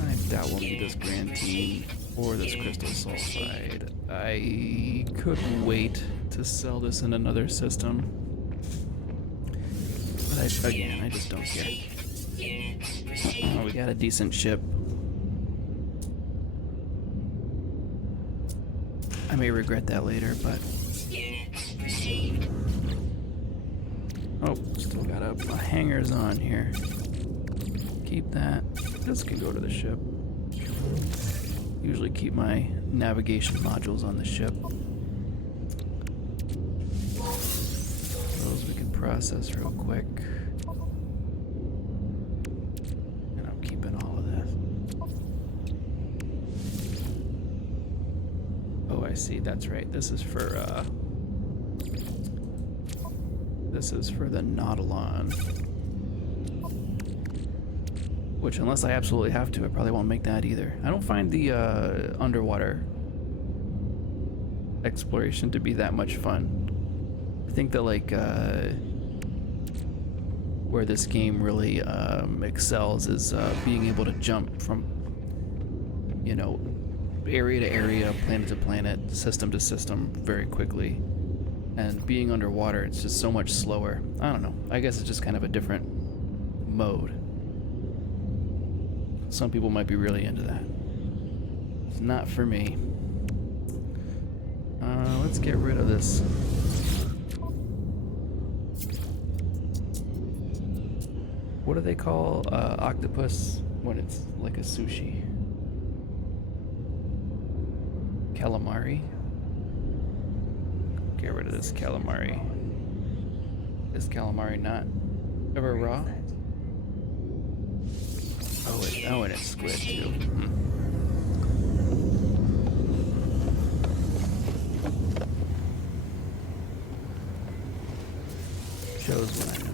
I doubt we'll need this grantine or this crystal sulfide. I could wait to sell this in another system. But I just don't care. Oh, we got a decent ship. I may regret that later, but... Oh, still got a hangers on here. Keep that. This can go to the ship. Usually keep my navigation modules on the ship. Those we can process real quick. And I'm keeping all of this. Oh, I see. That's right. This is for the Nautilon. Which, unless I absolutely have to, I probably won't make that either. I don't find the underwater exploration to be that much fun. I think that, like, where this game really excels is being able to jump from, you know, area to area, planet to planet, system to system very quickly. And being underwater, it's just so much slower. I don't know. I guess it's just kind of a different mode. Some people might be really into that. It's not for me. Let's get rid of this. What do they call octopus when it's like a sushi? Calamari? Get rid of this calamari. Is calamari not ever raw? Oh, and it's squid too. Shows what I know.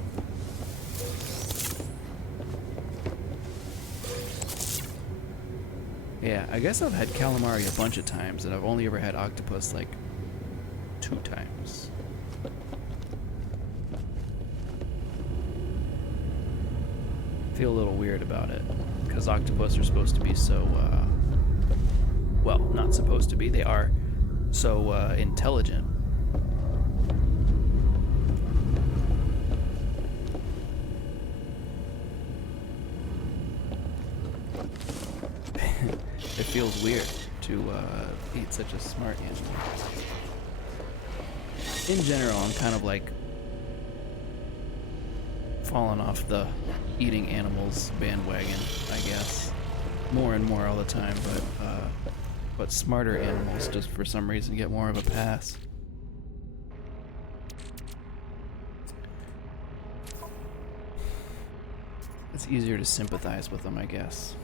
Yeah, I guess I've had calamari a bunch of times, and I've only ever had octopus like 2 times. Feel a little weird about it, because octopus are supposed to be so, well, not supposed to be, they are so intelligent. It feels weird to eat such a smart animal. In general, I'm kind of like falling off the eating animals bandwagon, I guess. More and more all the time, but smarter animals just for some reason get more of a pass. It's easier to sympathize with them, I guess.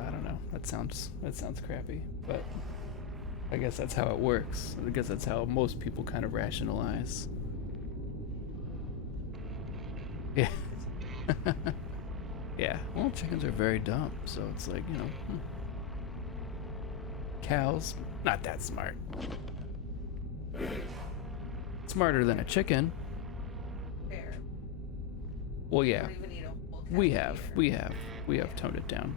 I don't know. That sounds crappy, but I guess that's how it works. I guess that's how most people kind of rationalize. Yeah. Yeah. Well, chickens are very dumb, so it's like, you know. Cows, not that smart. Smarter than a chicken. Fair. Well, yeah. Don't even eat a whole We cow have either. toned it down.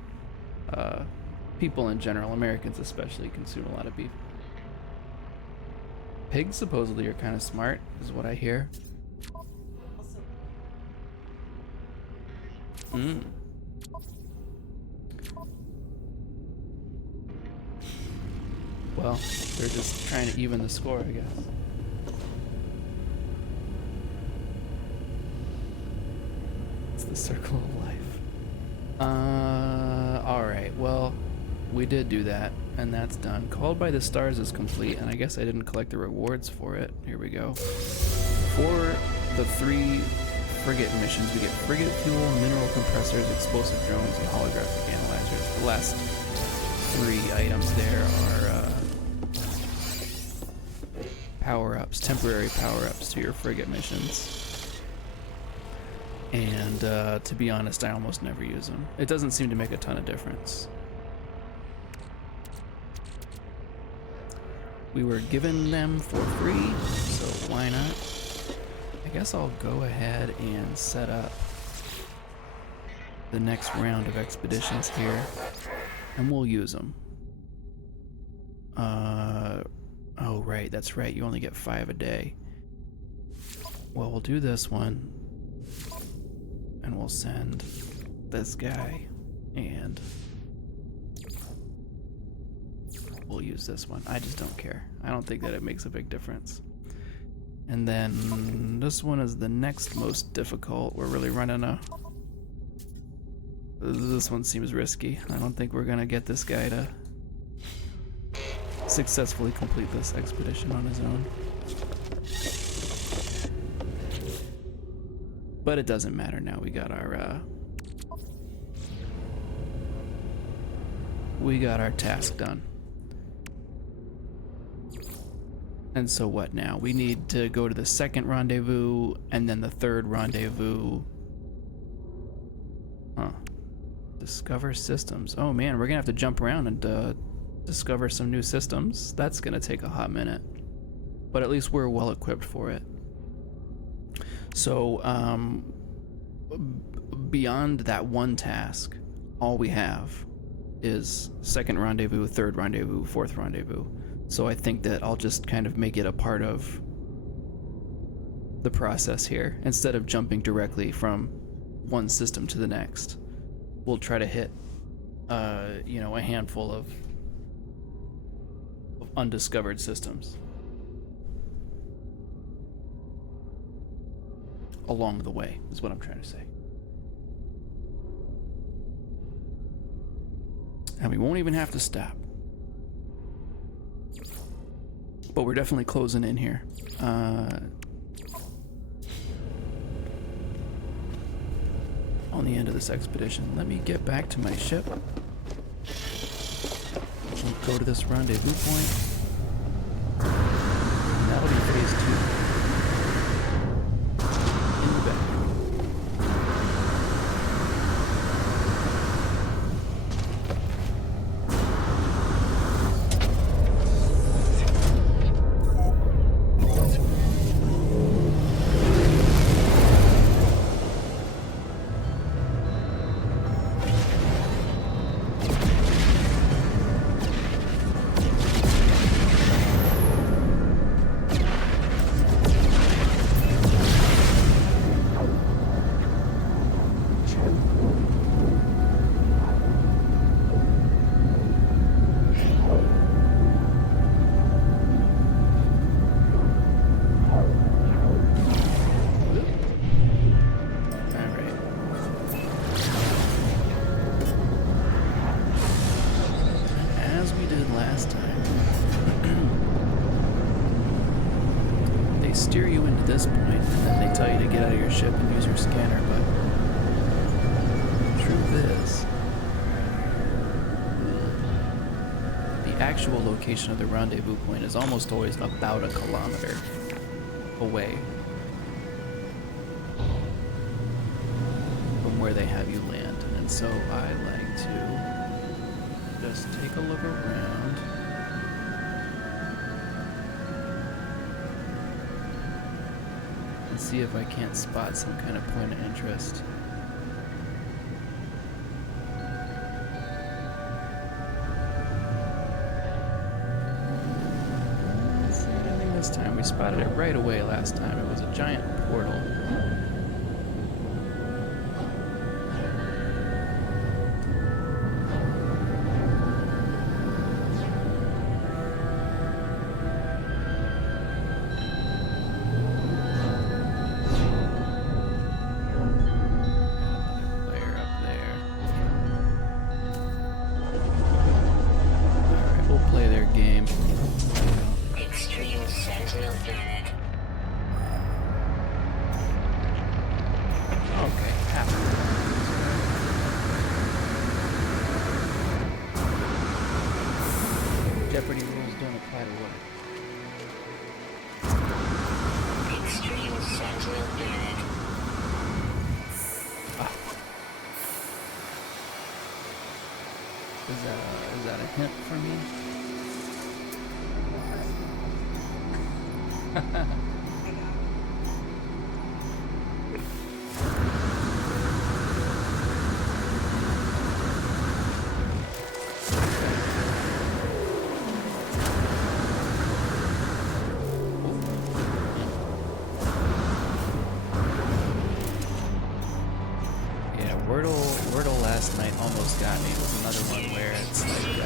People in general, Americans especially, consume a lot of beef. Pigs supposedly are kind of smart, is what I hear. Also, Well, they're just trying to even the score, I guess. It's the circle of life. Alright, well, we did do that, and that's done. Called by the Stars is complete, and I guess I didn't collect the rewards for it. Here we go. For the 3 frigate missions, we get frigate fuel, mineral compressors, explosive drones, and holographic analyzers. The last 3 items there are power-ups, temporary power-ups to your frigate missions. And to be honest, I almost never use them. It doesn't seem to make a ton of difference. We were given them for free, so why not? I guess I'll go ahead and set up the next round of expeditions here, and we'll use them. Oh right, that's right, you only get 5 a day. Well, we'll do this one, and we'll send this guy, and we'll use this one. I just don't care. I don't think that it makes a big difference. And then this one is the next most difficult. We're really running a... This one seems risky. I don't think we're gonna get this guy to successfully complete this expedition on his own. But it doesn't matter now. We got our task done. And so what now? We need to go to the second rendezvous and then the third rendezvous. Huh. Discover systems. Oh man, we're gonna have to jump around and discover some new systems. That's gonna take a hot minute. But at least we're well equipped for it. So, beyond that one task, all we have is second rendezvous, third rendezvous, fourth rendezvous. So I think that I'll just kind of make it a part of the process here. Instead of jumping directly from one system to the next, we'll try to hit, you know, a handful of undiscovered systems along the way, is what I'm trying to say. And we won't even have to stop. But we're definitely closing in here. On the end of this expedition. Let me get back to my ship. We'll go to this rendezvous point. And that'll be phase 2. In the back. Steer you into this point, and then they tell you to get out of your ship and use your scanner, but the truth is, the actual location of the rendezvous point is almost always about 1 kilometer away from where they have you land. And so I like to just take a look around. See if I can't spot some kind of point of interest. Didn't see anything this time. We spotted it right away last time. It was a giant portal. Identified what? Extreme Sentinel unit. Ah. Is that a hint for me? I got it. Yeah, Wordle last night almost got me. It was another one where it's like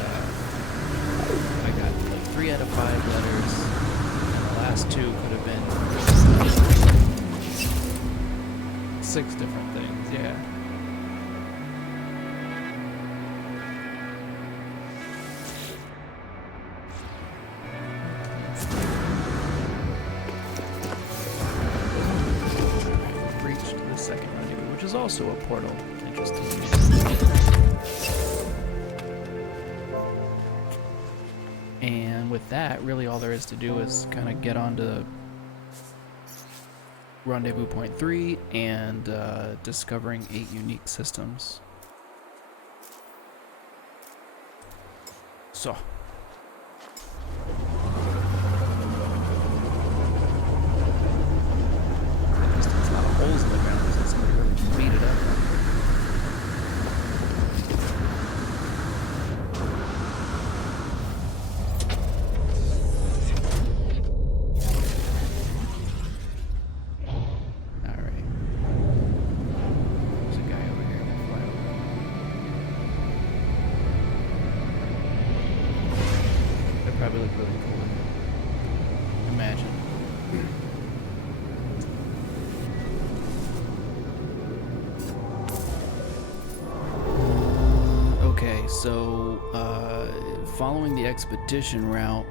I got like 3 out of 5 letters, and the last 2 could have been 6 different things. Yeah. Reached the second rendezvous, which is also a portal. Interesting. And with that, really all there is to do is kind of get onto rendezvous point 3 and discovering 8 unique systems. So. There's a lot of holes in the ground, so somebody really beat it up. Alright. There's a guy over here. We'll fly over. That probably look really cool. Imagine. Okay, so following the expedition route,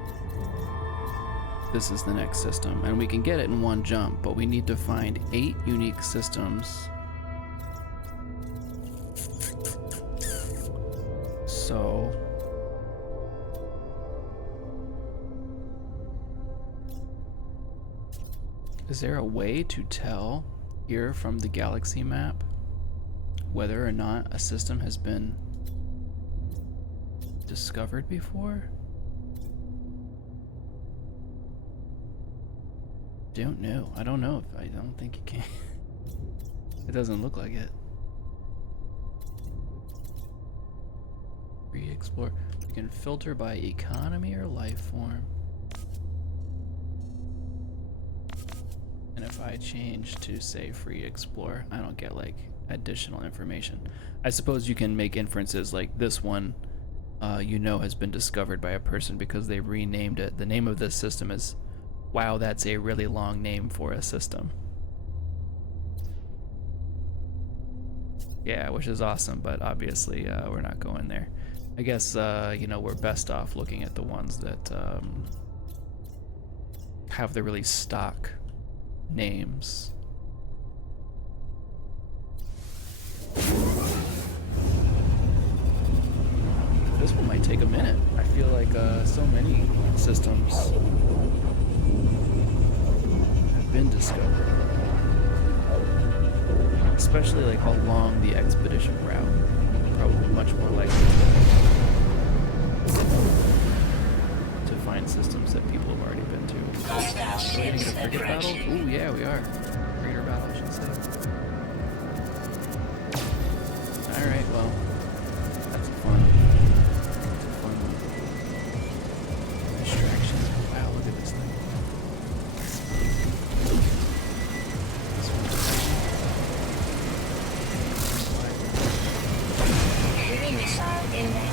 this is the next system, and we can get it in one jump, but we need to find 8 unique systems. So is there a way to tell here from the galaxy map whether or not a system has been discovered before? Don't know. I don't know if I don't think you can. It doesn't look like it. Re-explore. We can filter by economy or life form. And if I change to say free explore, I don't get like additional information. I suppose you can make inferences like this one, you know, has been discovered by a person because they renamed it. The name of this system is, wow, that's a really long name for a system. Yeah, which is awesome, but obviously we're not going there. I guess, you know, we're best off looking at the ones that have the really stock names. This one might take a minute. I feel like so many systems have been discovered. Especially like along the expedition route. Probably much more likely to find systems that people have already been to. Hostile Are we gonna ships get a frigate battle? approaching. Ooh, yeah, we are. Freighter battle, I should say. Alright, well, that's a fun one. Distraction. Wow, look at this thing. This one's Heavy missile inbound.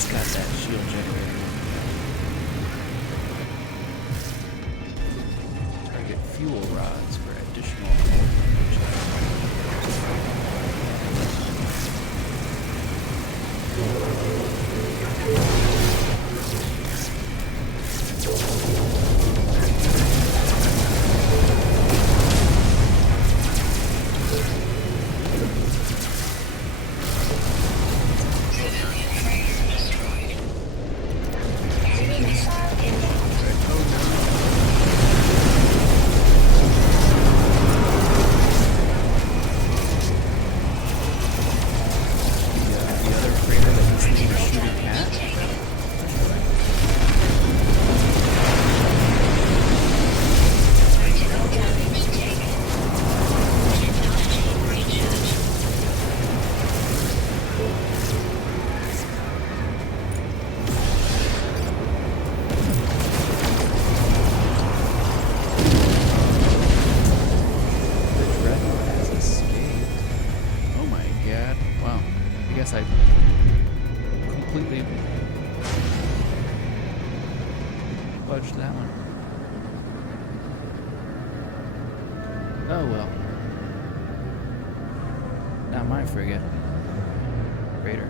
It's got that shield generator. Target fuel rods for additional Civilian freighter destroyed. Enemy missile inbound. the other freighter that needs to shoot a cat. Critical damage taken. Technology rejudged. The dreadnought has escaped. Oh my god. Wow. I guess I completely fudged that one. Oh well. Not my frigate. Raider.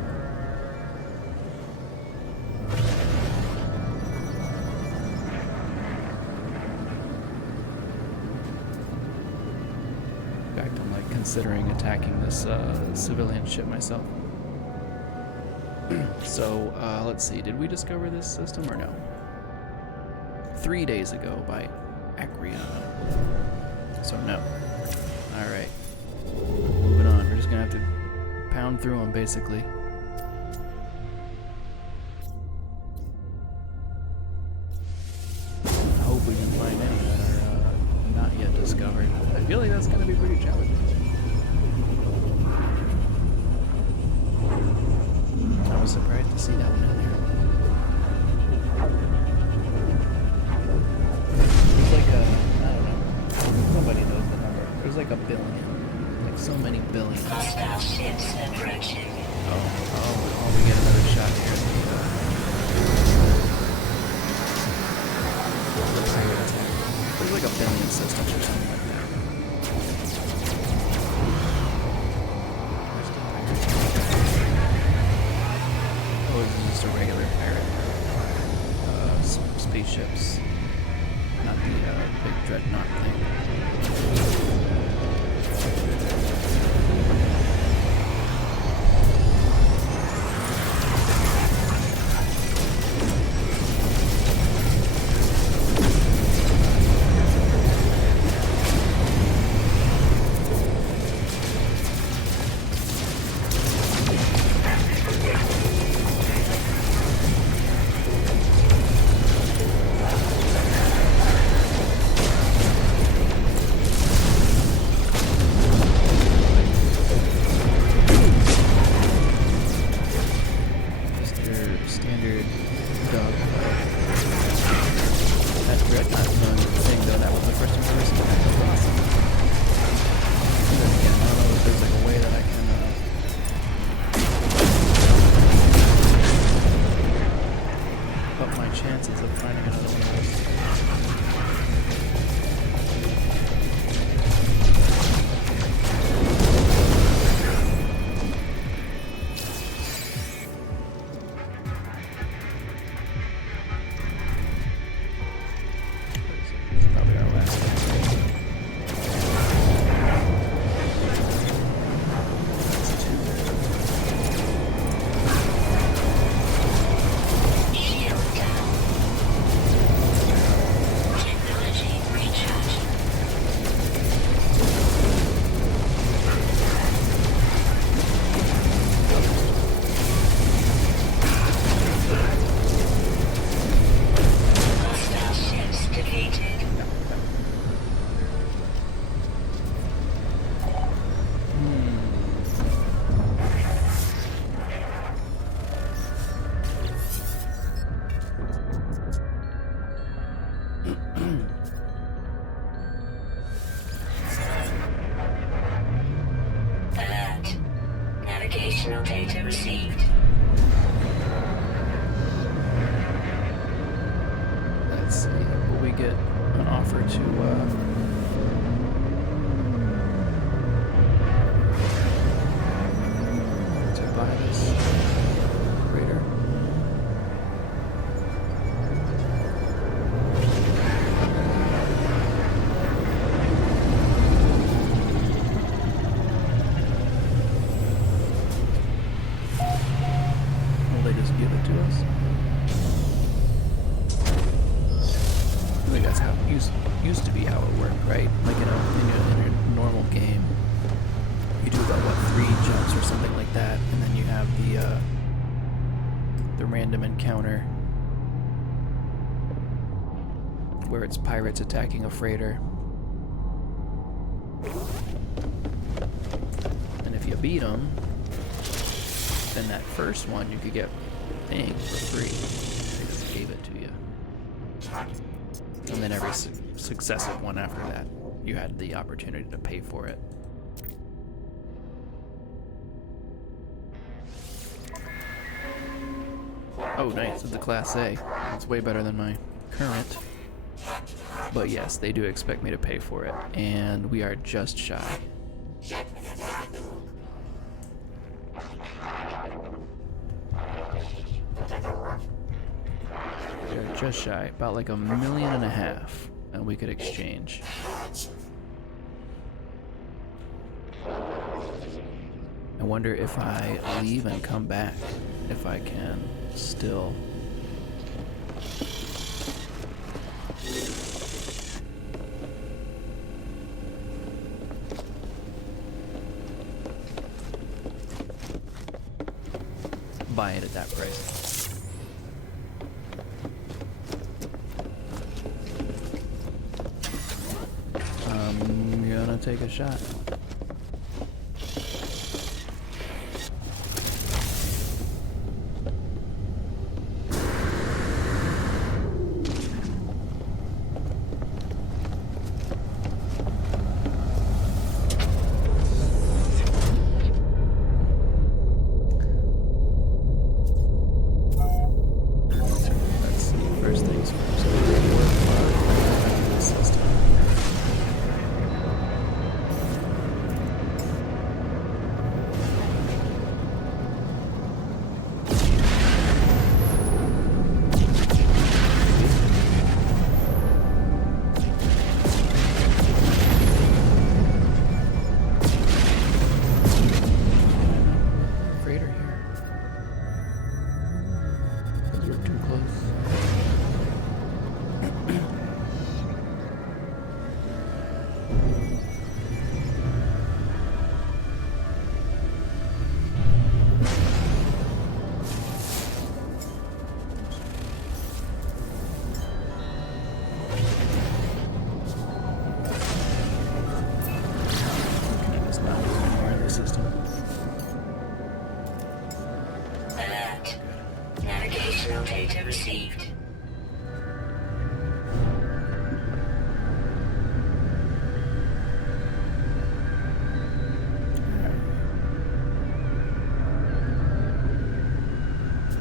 In fact, I'm like considering attacking this civilian ship myself. So, let's see. Did we discover this system or no? 3 days ago by Acriana. So no. Alright. Moving on. We're just gonna have to pound through them, basically. I hope we can find any that are not yet discovered. I feel like that's gonna be pretty challenging. I was surprised to see that one in there. There's like a, I don't know, nobody knows the number. There's like a billion, like so many billions. Hostile ships approaching. Oh, we get another shot here. There's like a billion systems or something like that. Oh, this is just a regular pirate. Spaceships. Not the big dreadnought thing. used to be how it worked, right? Like in a normal game, you do about what 3 jumps or something like that, and then you have the random encounter where it's pirates attacking a freighter. And if you beat them, then that first one you could get paying for free. They just gave it to you. And then every successive one after that, you had the opportunity to pay for it. Oh, nice. It's a Class A. It's way better than my current. But yes, they do expect me to pay for it. And we are just shy. We are just shy. About like $1.5 million. And we could exchange. I wonder if I leave and come back, if I can still. Buy it at that price. I'm gonna take a shot. First things first. System. Freighter here. Because we're too close. System. Alert. Navigational data received.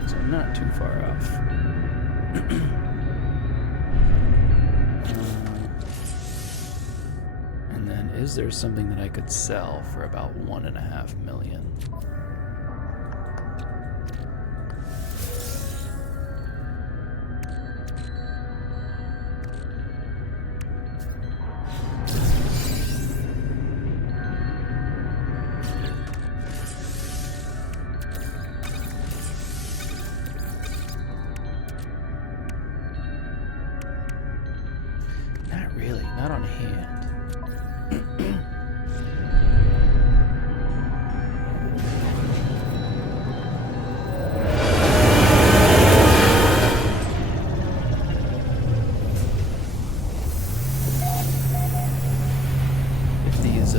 So not too far off. And then is there something that I could sell for about 1.5 million? Not really, not on hand. If these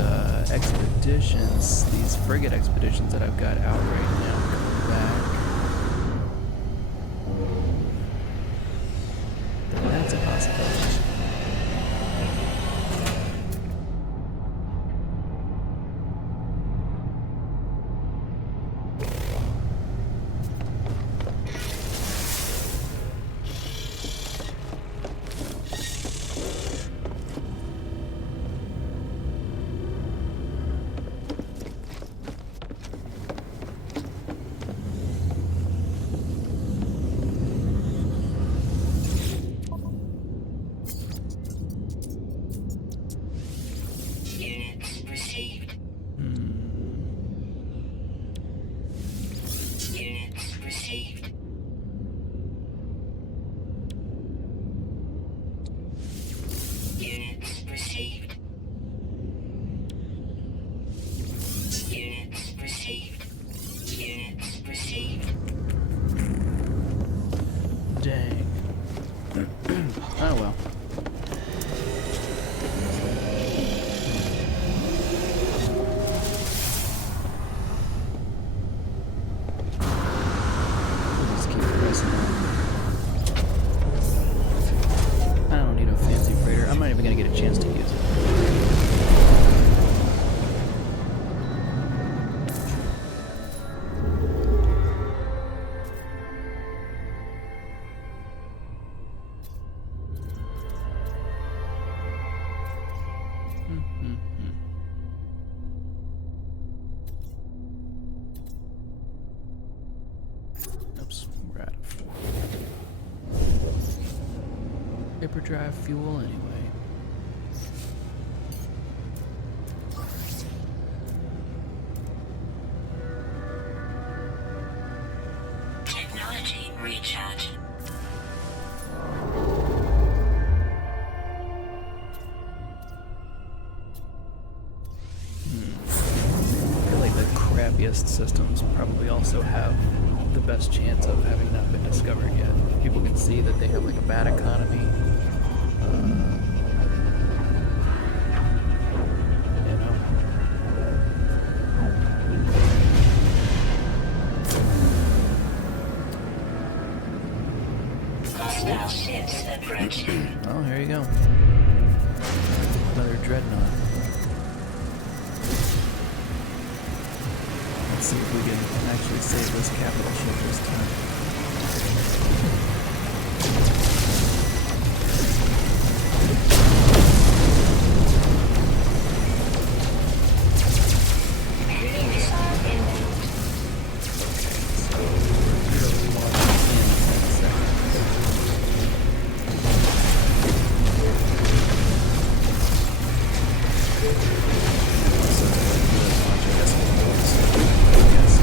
expeditions, these frigate expeditions that I've got out right now come back, then that's a possibility. Units received. Units received. pressing that. I don't need a fancy freighter. I'm not even gonna get a chance to use it. Oops, we're out of hyperdrive fuel anyway. Technology recharge. I feel like the crappiest systems probably also have the best chance of having not been discovered yet. People can see that they have like a bad economy. You know. Hostile ships approaching. Oh, here you go. Another dreadnought. Let's see if we can actually save this capital ship this time. Enemy missile inbound. So we're really launching in 10 seconds. So let's launch a missile. Yes.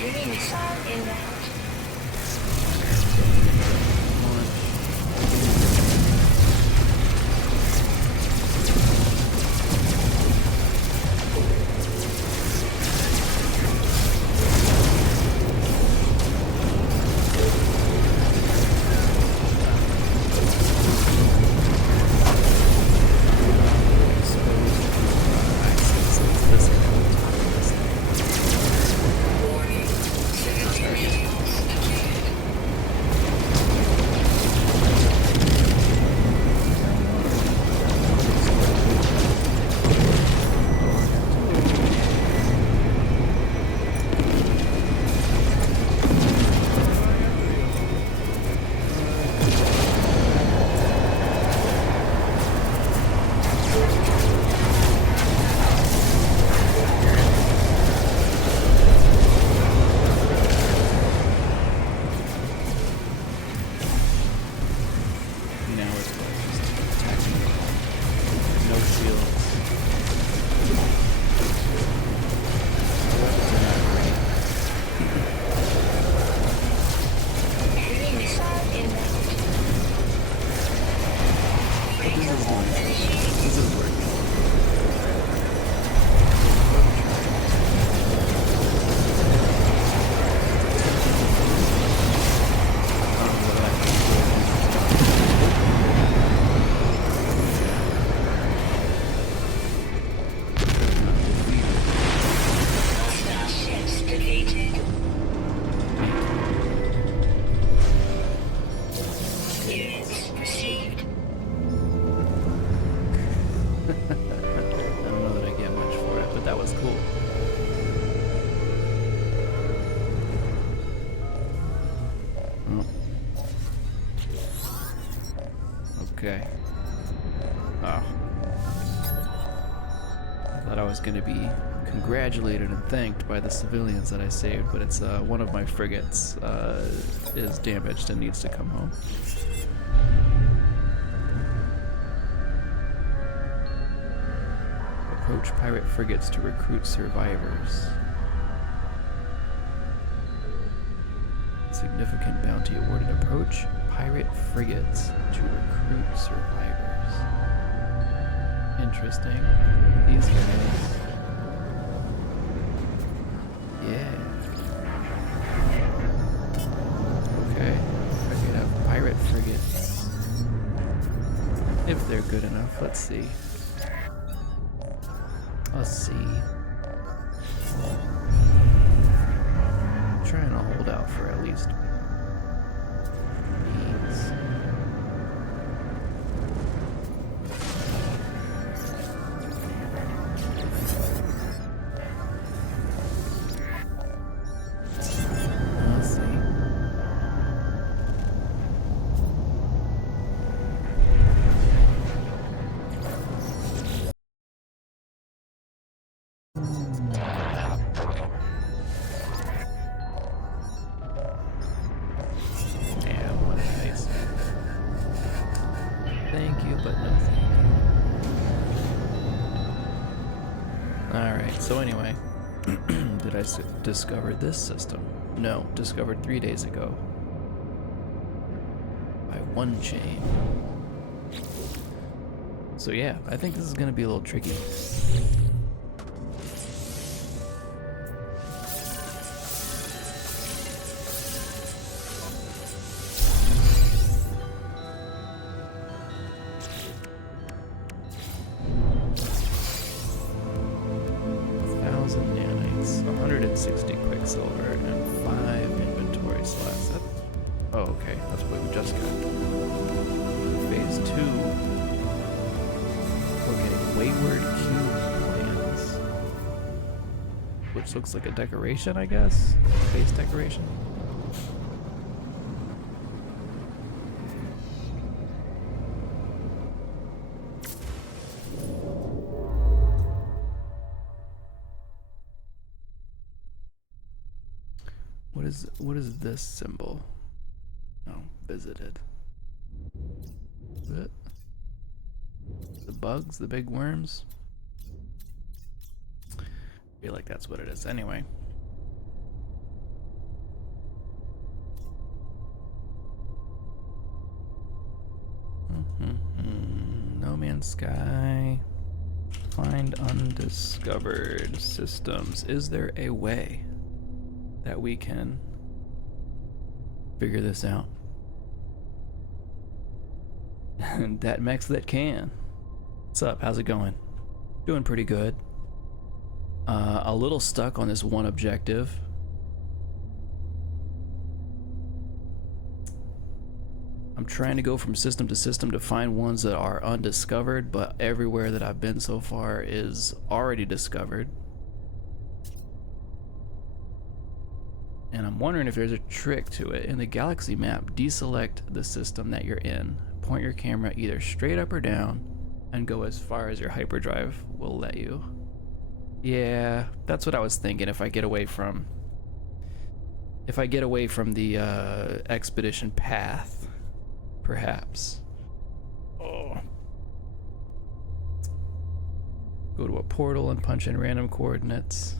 Enemy missile inbound. Warning. Civilian vehicles Okay. Oh. I thought I was gonna be congratulated and thanked by the civilians that I saved, but it's one of my frigates is damaged and needs to come home. Approach pirate frigates to recruit survivors. Significant bounty awarded. Approach pirate frigates to recruit survivors. Interesting. These guys. Yeah. Okay. I could have pirate frigates. If they're good enough. Let's see. Let's see. I'm trying to hold out for at least these. Let's see. Yeah, one nice. Thank you, but no thank you. Alright, so anyway, did I discover this system? No, discovered 3 days ago. By one chain. So yeah, I think this is gonna be a little tricky. Nanites, 160 quicksilver, and 5 inventory slots. That, oh, okay, that's what we just got. Phase 2. We're getting Wayward Cube plans. Which looks like a decoration, I guess? Base decoration? What is this symbol? Oh, visited. What? The bugs, the big worms? I feel like that's what it is. Anyway. No Man's Sky. Find undiscovered systems. Is there a way that we can figure this out? And that mechs that can. What's up? How's it going? Doing pretty good. A little stuck on this one objective. I'm trying to go from system to system to find ones that are undiscovered, but everywhere that I've been so far is already discovered. And I'm wondering if there's a trick to it. In the galaxy map, deselect the system that you're in. Point your camera either straight up or down and go as far as your hyperdrive will let you. Yeah, that's what I was thinking. If I get away from the expedition path, perhaps. Oh. Go to a portal and punch in random coordinates.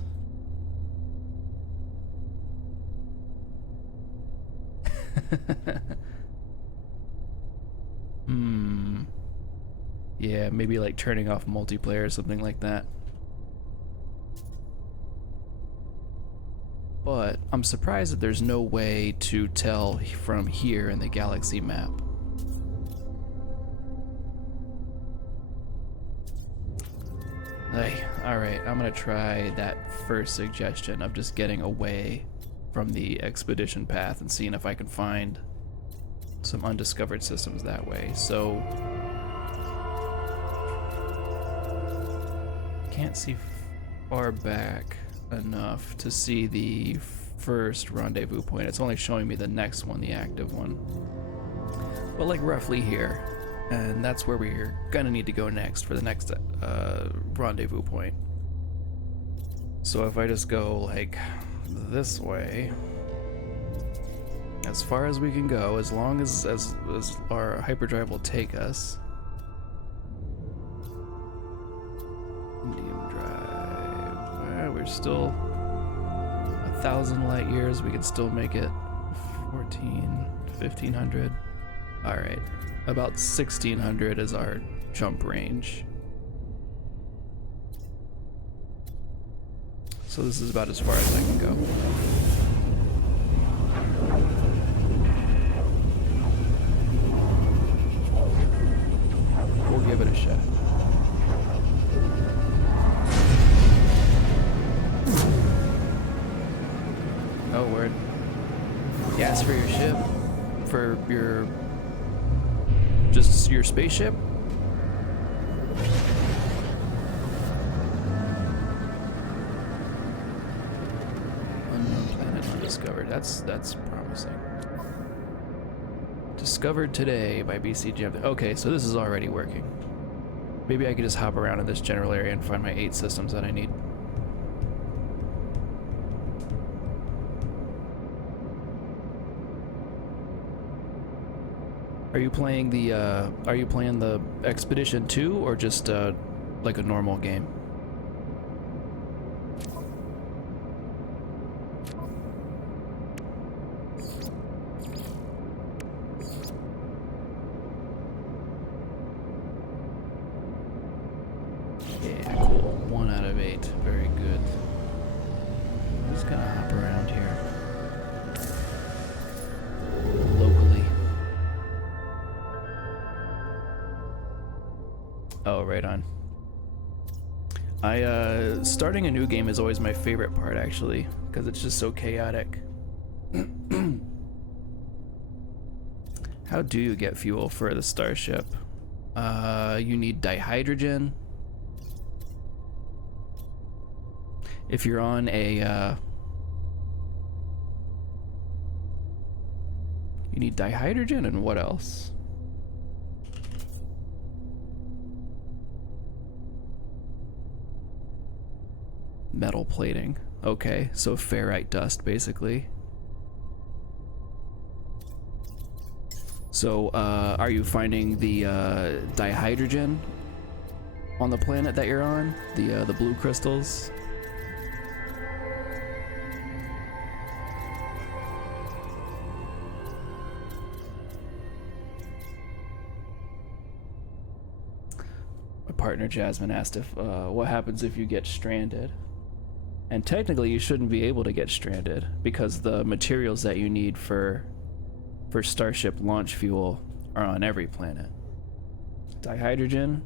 Yeah, maybe like turning off multiplayer or something like that. But I'm surprised that there's no way to tell from here in the galaxy map. Hey, alright, I'm gonna try that first suggestion of just getting away from the expedition path and seeing if I can find some undiscovered systems that way. So can't see far back enough to see the first rendezvous point. It's only showing me the next one, the active one. But like roughly here. And that's where we're gonna need to go next for the next rendezvous point. So if I just go like this way, as far as we can go, as long as our hyperdrive will take us. Indium drive. We're still 1,000 light years. We can still make it 1,500. All right, about 1,600 is our jump range. So this is about as far as I can go. We'll give it a shot. Oh, word. Gas for your ship? For your... just your spaceship? Unknown planet undiscovered. That's promising. Discovered today by BCG. Okay, so this is already working. Maybe I could just hop around in this general area and find my 8 systems that I need. Are you playing the Expedition 2 or just like a normal game? Yeah, cool. 1 out of 8. Very good. I'm just gonna hop around here. Locally. Oh, right on. Starting a new game is always my favorite part, actually, because it's just so chaotic. How do you get fuel for the starship? You need dihydrogen. If you're on a, you need dihydrogen and what else? Metal plating. Okay, so ferrite dust, basically. So, are you finding the dihydrogen on the planet that you're on? The blue crystals? My partner Jasmine asked if what happens if you get stranded. And technically you shouldn't be able to get stranded because the materials that you need for Starship launch fuel are on every planet. Dihydrogen,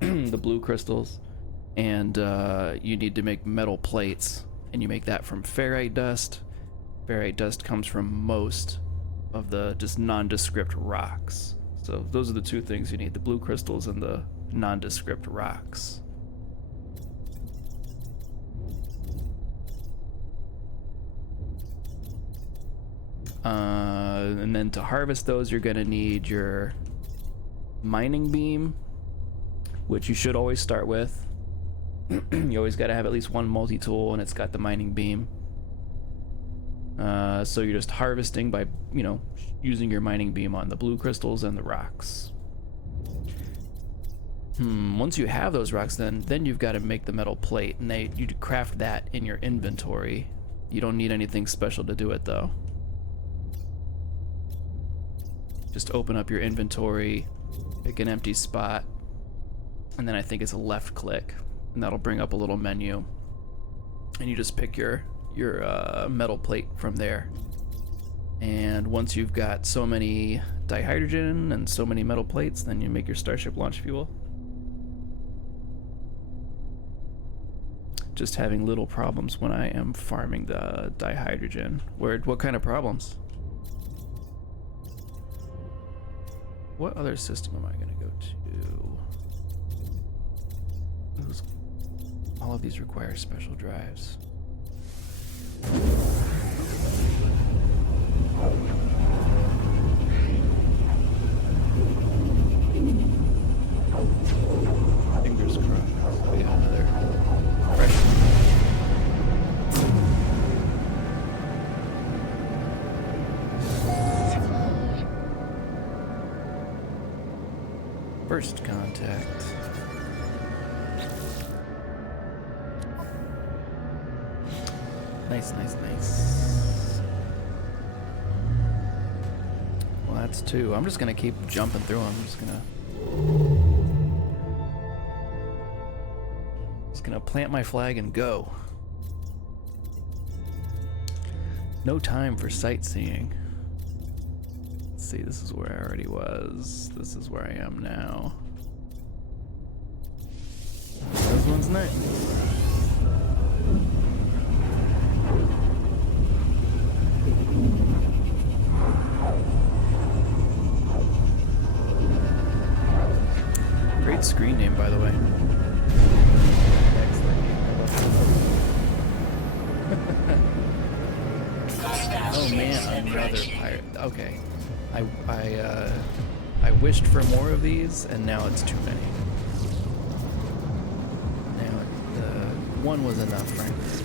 the blue crystals, and you need to make metal plates, and you make that from ferrite dust. Ferrite dust comes from most of the just nondescript rocks. So those are the two things you need, the blue crystals and the nondescript rocks. And then to harvest those, you're gonna need your mining beam, which you should always start with. You always gotta have at least one multi-tool, and it's got the mining beam. So you're just harvesting by, using your mining beam on the blue crystals and the rocks. Once you have those rocks, then you've got to make the metal plate, and you craft that in your inventory. You don't need anything special to do it, though. Just open up your inventory, pick an empty spot, and then I think it's a left click, and that'll bring up a little menu, and you just pick your metal plate from there. And once you've got so many dihydrogen and so many metal plates, then you make your Starship launch fuel. Just having little problems when I am farming the dihydrogen. What kind of problems? What other system am I gonna go to? All of these require special drives. First contact. Nice, nice, nice. Well, that's two. I'm just gonna keep jumping through them. Just gonna plant my flag and go. No time for sightseeing. Let's see, this is where I already was. This is where I am now. This one's nice. Great screen name, by the way. Oh man, another pirate. Okay, I wished for more of these, and now it's too many. Now one was enough, frankly.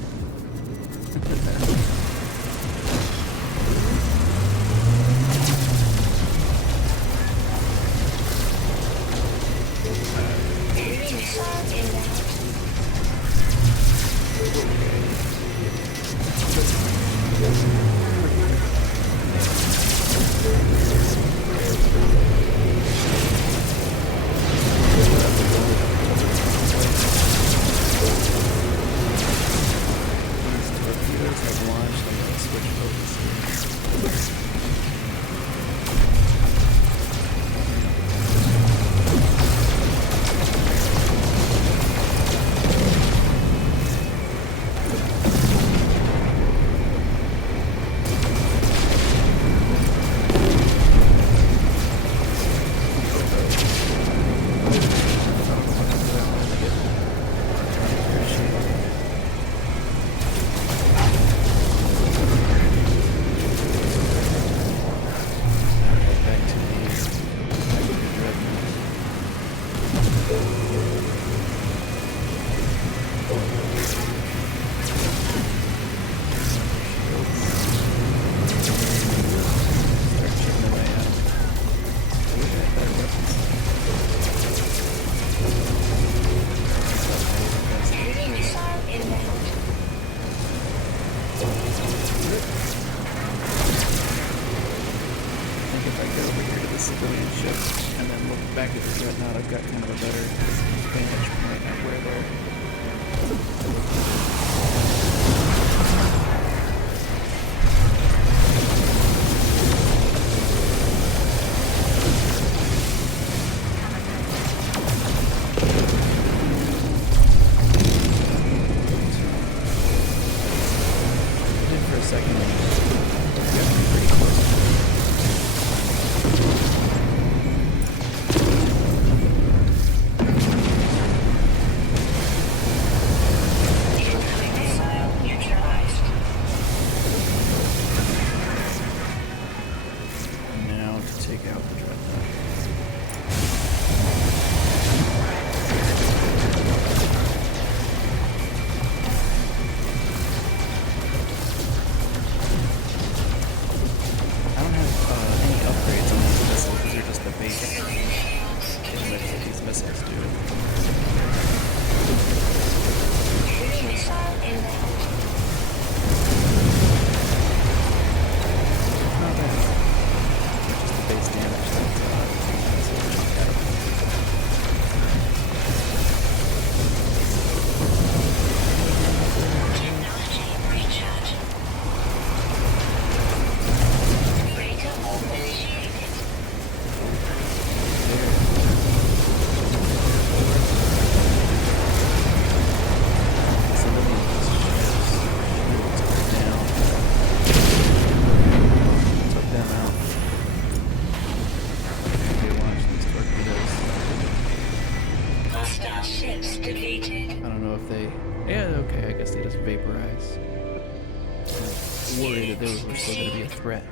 Worried that those were still going to be a threat.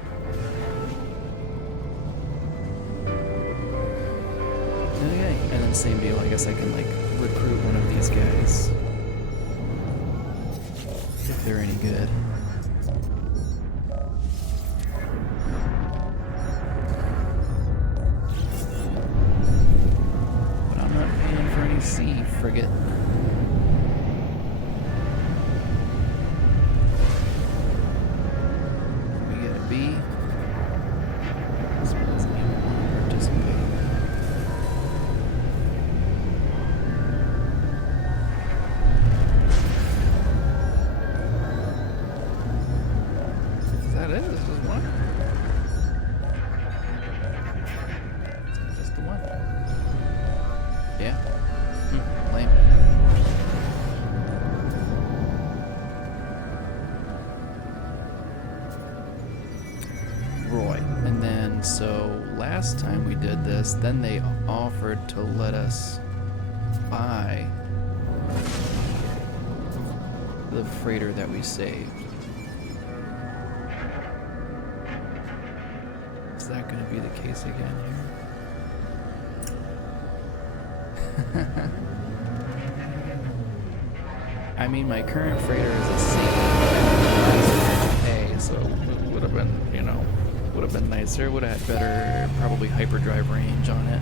Okay, and then same deal, I guess I can like recruit one of these guys. If they're any good. This is one. Just the one. Yeah. Lame. Roy. And then, so last time we did this, then they offered to let us buy the freighter that we saved. Is that going to be the case again here? I mean, my current freighter is a C, so it would have been, you know, would have been nicer. Would have had better, probably hyperdrive range on it.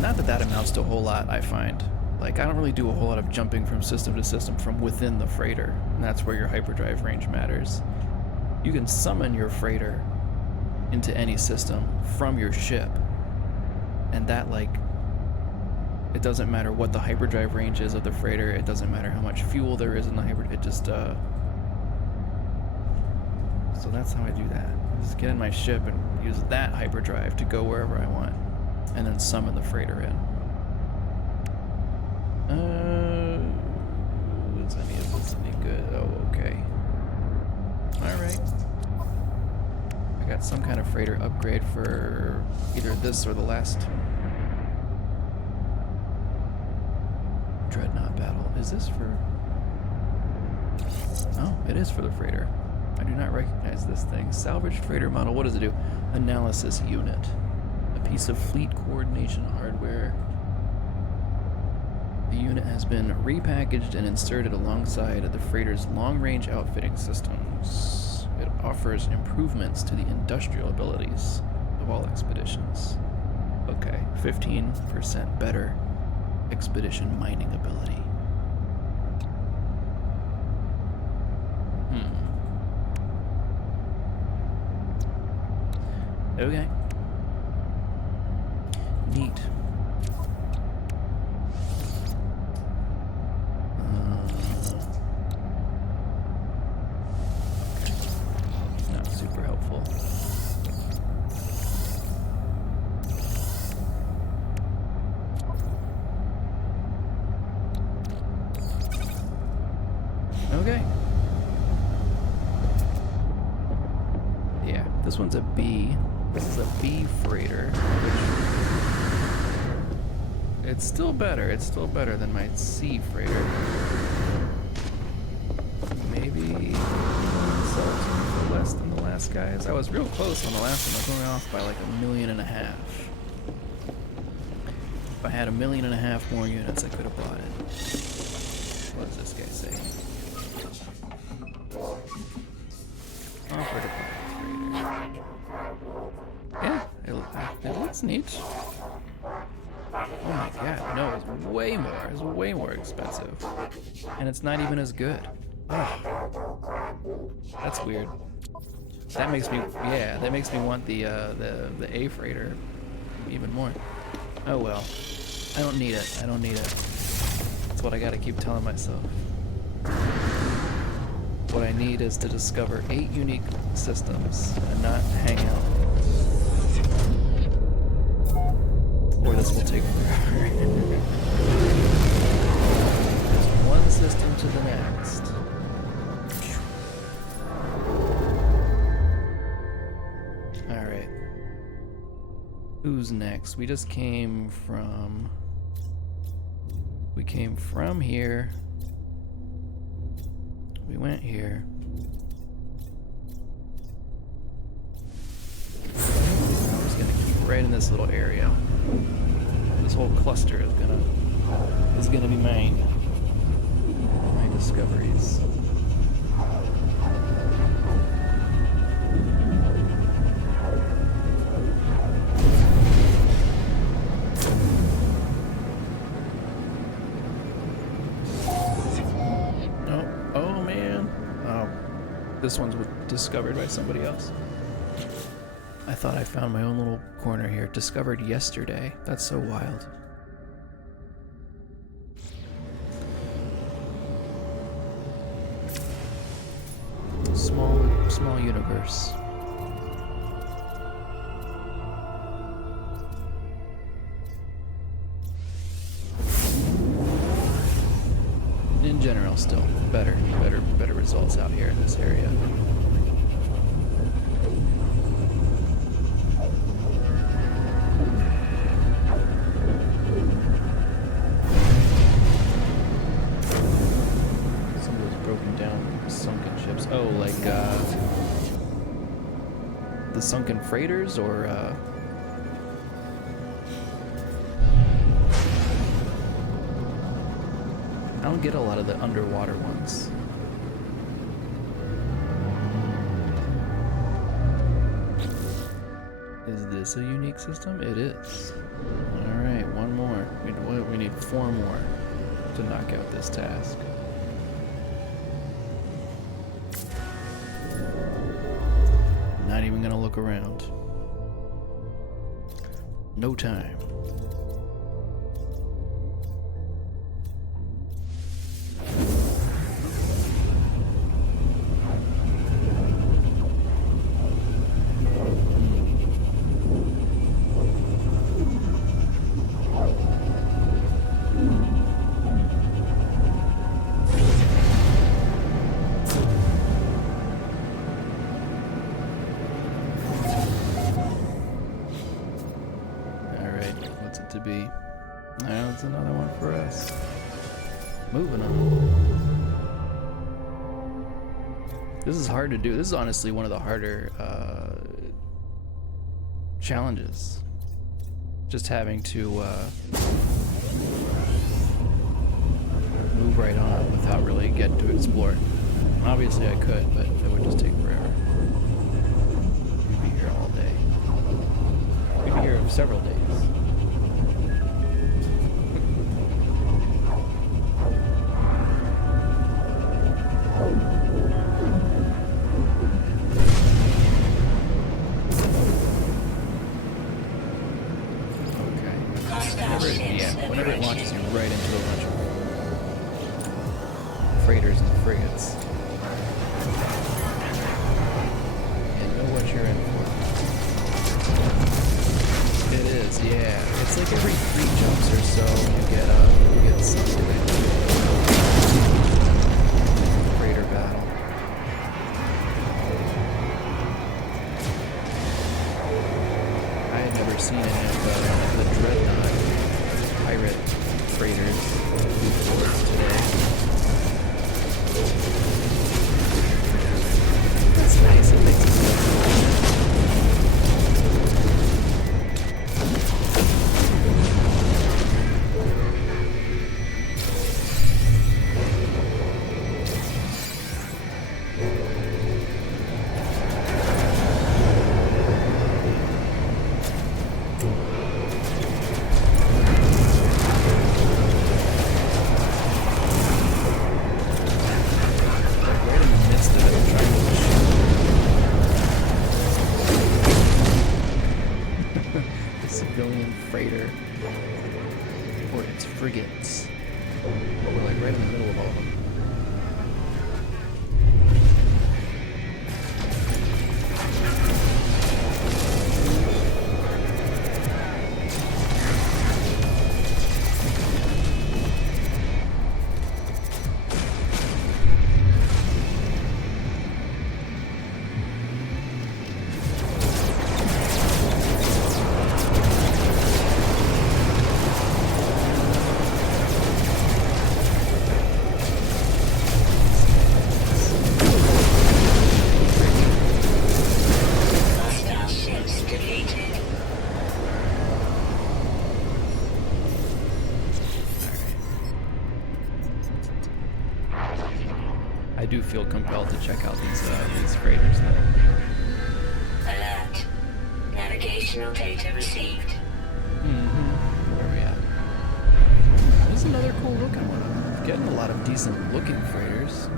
Not that that amounts to a whole lot, I find. Like, I don't really do a whole lot of jumping from system to system from within the freighter, and that's where your hyperdrive range matters. You can summon your freighter into any system from your ship, and that, like, it doesn't matter what the hyperdrive range is of the freighter, it doesn't matter how much fuel there is in the hyper, it just, so that's how I do that. Just get in my ship and use that hyperdrive to go wherever I want, and then summon the freighter in. Is any of this any good? Oh, okay. Alright. I got some kind of freighter upgrade for either this or the last Dreadnought battle. Is this for... Oh, it is for the freighter. I do not recognize this thing. Salvaged freighter model. What does it do? Analysis unit. A piece of fleet coordination hardware. The unit has been repackaged and inserted alongside the freighter's long-range outfitting systems. It offers improvements to the industrial abilities of all expeditions. Okay, 15% better expedition mining ability. Okay. Neat. Not super helpful. Okay. Yeah, this one's a B. This is a B freighter. It's still better. It's still better than my C freighter. Maybe sell it for less than the last guys. I was real close on the last one. I was only off by like 1.5 million. If I had 1.5 million more units, I could have bought it. What does this guy say? Offer to buy freighter. Yeah, it looks neat. Oh my god, no, it's way more. It's way more expensive. And it's not even as good. Ugh. That's weird. That makes me, yeah, that makes me want the A freighter even more. Oh well. I don't need it. I don't need it. That's what I gotta keep telling myself. What I need is to discover 8 unique systems and not hang out. Or this will take forever. There's one system to the next. Alright. Who's next? We just came from... We came from here. We went here. I'm just gonna keep right in this little area. This whole cluster is gonna be mine. My discoveries. Oh man. Oh, this one's discovered by somebody else. I thought I found my own little corner here. Discovered yesterday. That's so wild. Small universe. In general, still better results out here in this area. Some of those broken down sunken ships. Oh, like the sunken freighters, or I don't get a lot of the underwater ones. Is this a unique system? It is. Alright, one more. We need 4 more to knock out this task. Not even gonna look around. No time. To be. Now it's another one for us. Moving on. This is hard to do. This is honestly one of the harder challenges. Just having to move right on without really getting to explore. Obviously I could, but it would just take forever. We'd be here all day. We'd be here several days. Whenever it launches you right into a bunch of freighters and frigates, you know what you're in for. It is, yeah. It's like every 3 jumps or so you get something. Freighter battle. I had never seen any of the Dreadnought pirate freighters before today. That's nice. It makes it freighter or its frigates. But we're like right in the middle of all of them. I do feel compelled to check out these freighters now. Alert. Navigational data received. Where are we at? This is another cool looking one. I'm getting a lot of decent looking freighters.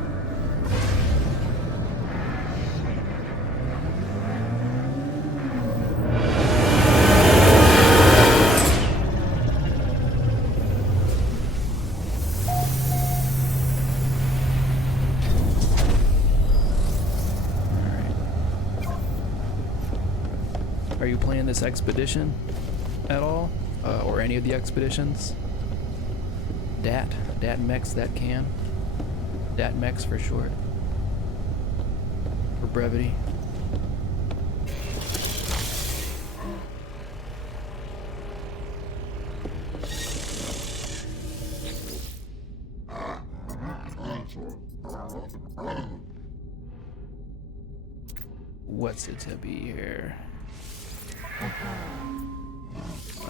Are you playing this expedition at all? Or any of the expeditions? Dat Mex, that can. Dat Mex for short. For brevity. What's it to be here?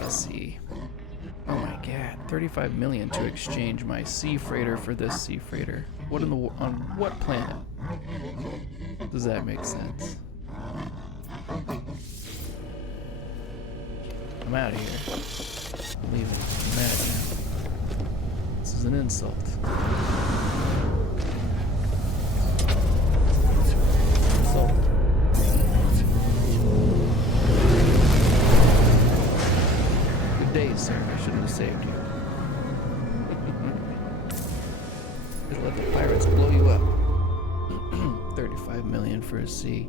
Let's see. Oh my god, 35 million to exchange my sea freighter for this sea freighter. What in the on what planet? Does that make sense? I'm out of here. I'm leaving. I'm mad now. This is an insult. Insult. Good day, sir. I shouldn't have saved you. Just let the pirates blow you up. 35 million for a sea.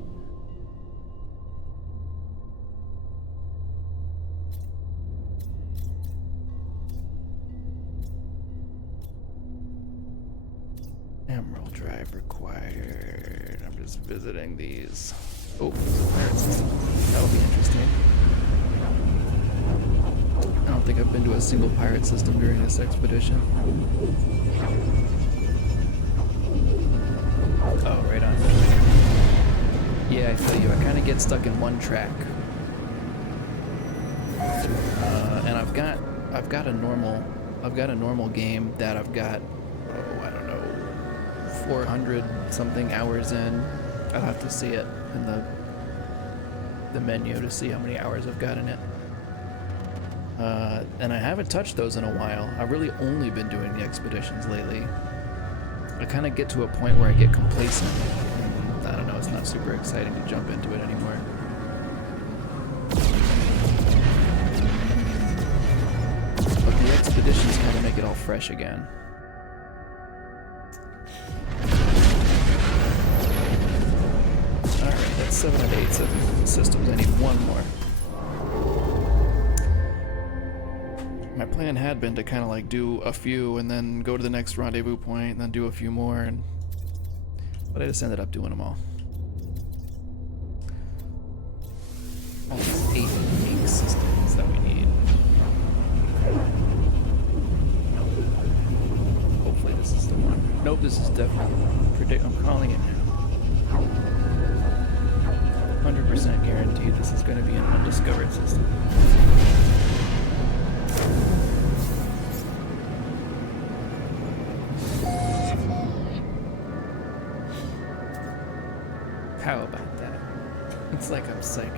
Emerald drive required. I'm just visiting these. Oh, there's a pirate system. That'll be interesting. I don't think I've been to a single pirate system during this expedition. Oh, right on. Yeah, I feel you. I kind of get stuck in one track. And I've got a normal game that I've got, oh, I don't know, 400 something hours in. I'll have to see it in the menu to see how many hours I've got in it. And I haven't touched those in a while. I've really only been doing the expeditions lately. I kind of get to a point where I get complacent. And I don't know, it's not super exciting to jump into it anymore. But the expeditions kind of make it all fresh again. Alright, that's 7 of 8 systems. I need one more. My plan had been to kind of like do a few and then go to the next rendezvous point and then do a few more, but I just ended up doing them all. All these 8 unique systems that we need. Hopefully this is the one. Nope, this is definitely the one. I'm calling it now. 100% guaranteed this is going to be an undiscovered system. How about that? It's like I'm psychic.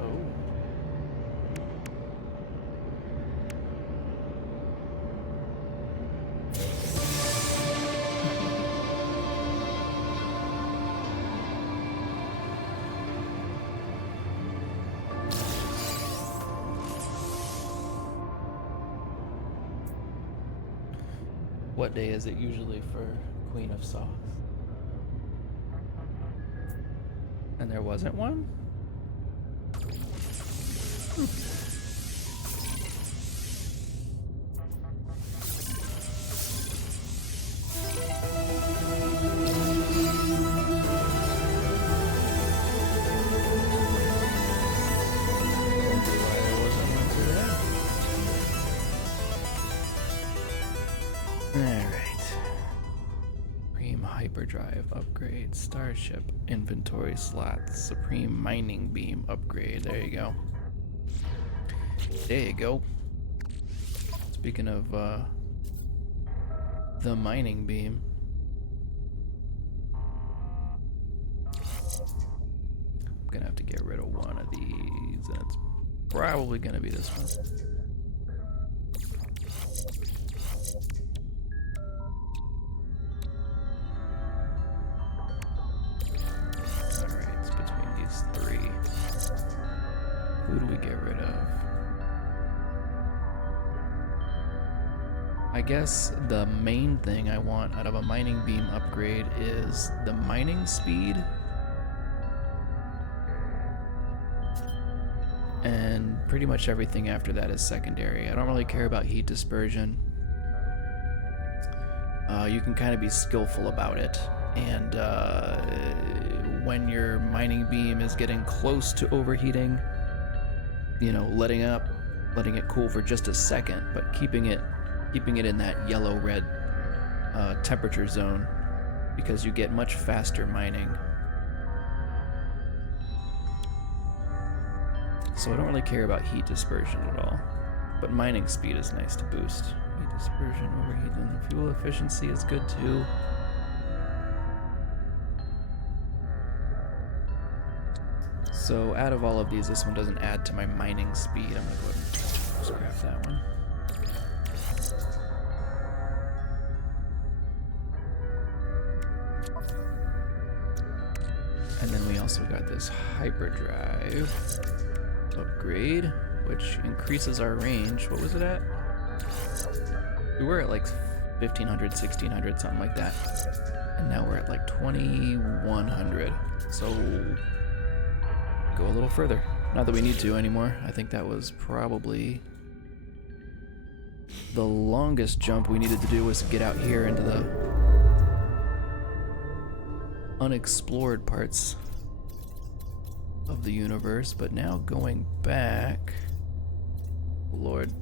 Oh. What day is it usually for Queen of Sauce? And there wasn't one? Hyperdrive upgrade, Starship inventory slots, Supreme mining beam upgrade. There you go. There you go. Speaking of the mining beam, I'm gonna have to get rid of one of these, and it's probably gonna be this one. Who do we get rid of? I guess the main thing I want out of a mining beam upgrade is the mining speed. And pretty much everything after that is secondary. I don't really care about heat dispersion. You can kind of be skillful about it. And when your mining beam is getting close to overheating, you know, letting it cool for just a second, but keeping it in that yellow-red temperature zone, because you get much faster mining. So I don't really care about heat dispersion at all, but mining speed is nice to boost. Heat dispersion, overheat, and fuel efficiency is good too. So out of all of these, this one doesn't add to my mining speed. I'm gonna go ahead and scrap that one. And then we also got this hyperdrive upgrade, which increases our range. What was it at? We were at like 1500, 1600, something like that. And now we're at like 2100. So go a little further. Not that we need to anymore. I think that was probably the longest jump we needed to do, was to get out here into the unexplored parts of the universe. But now going back, Lord,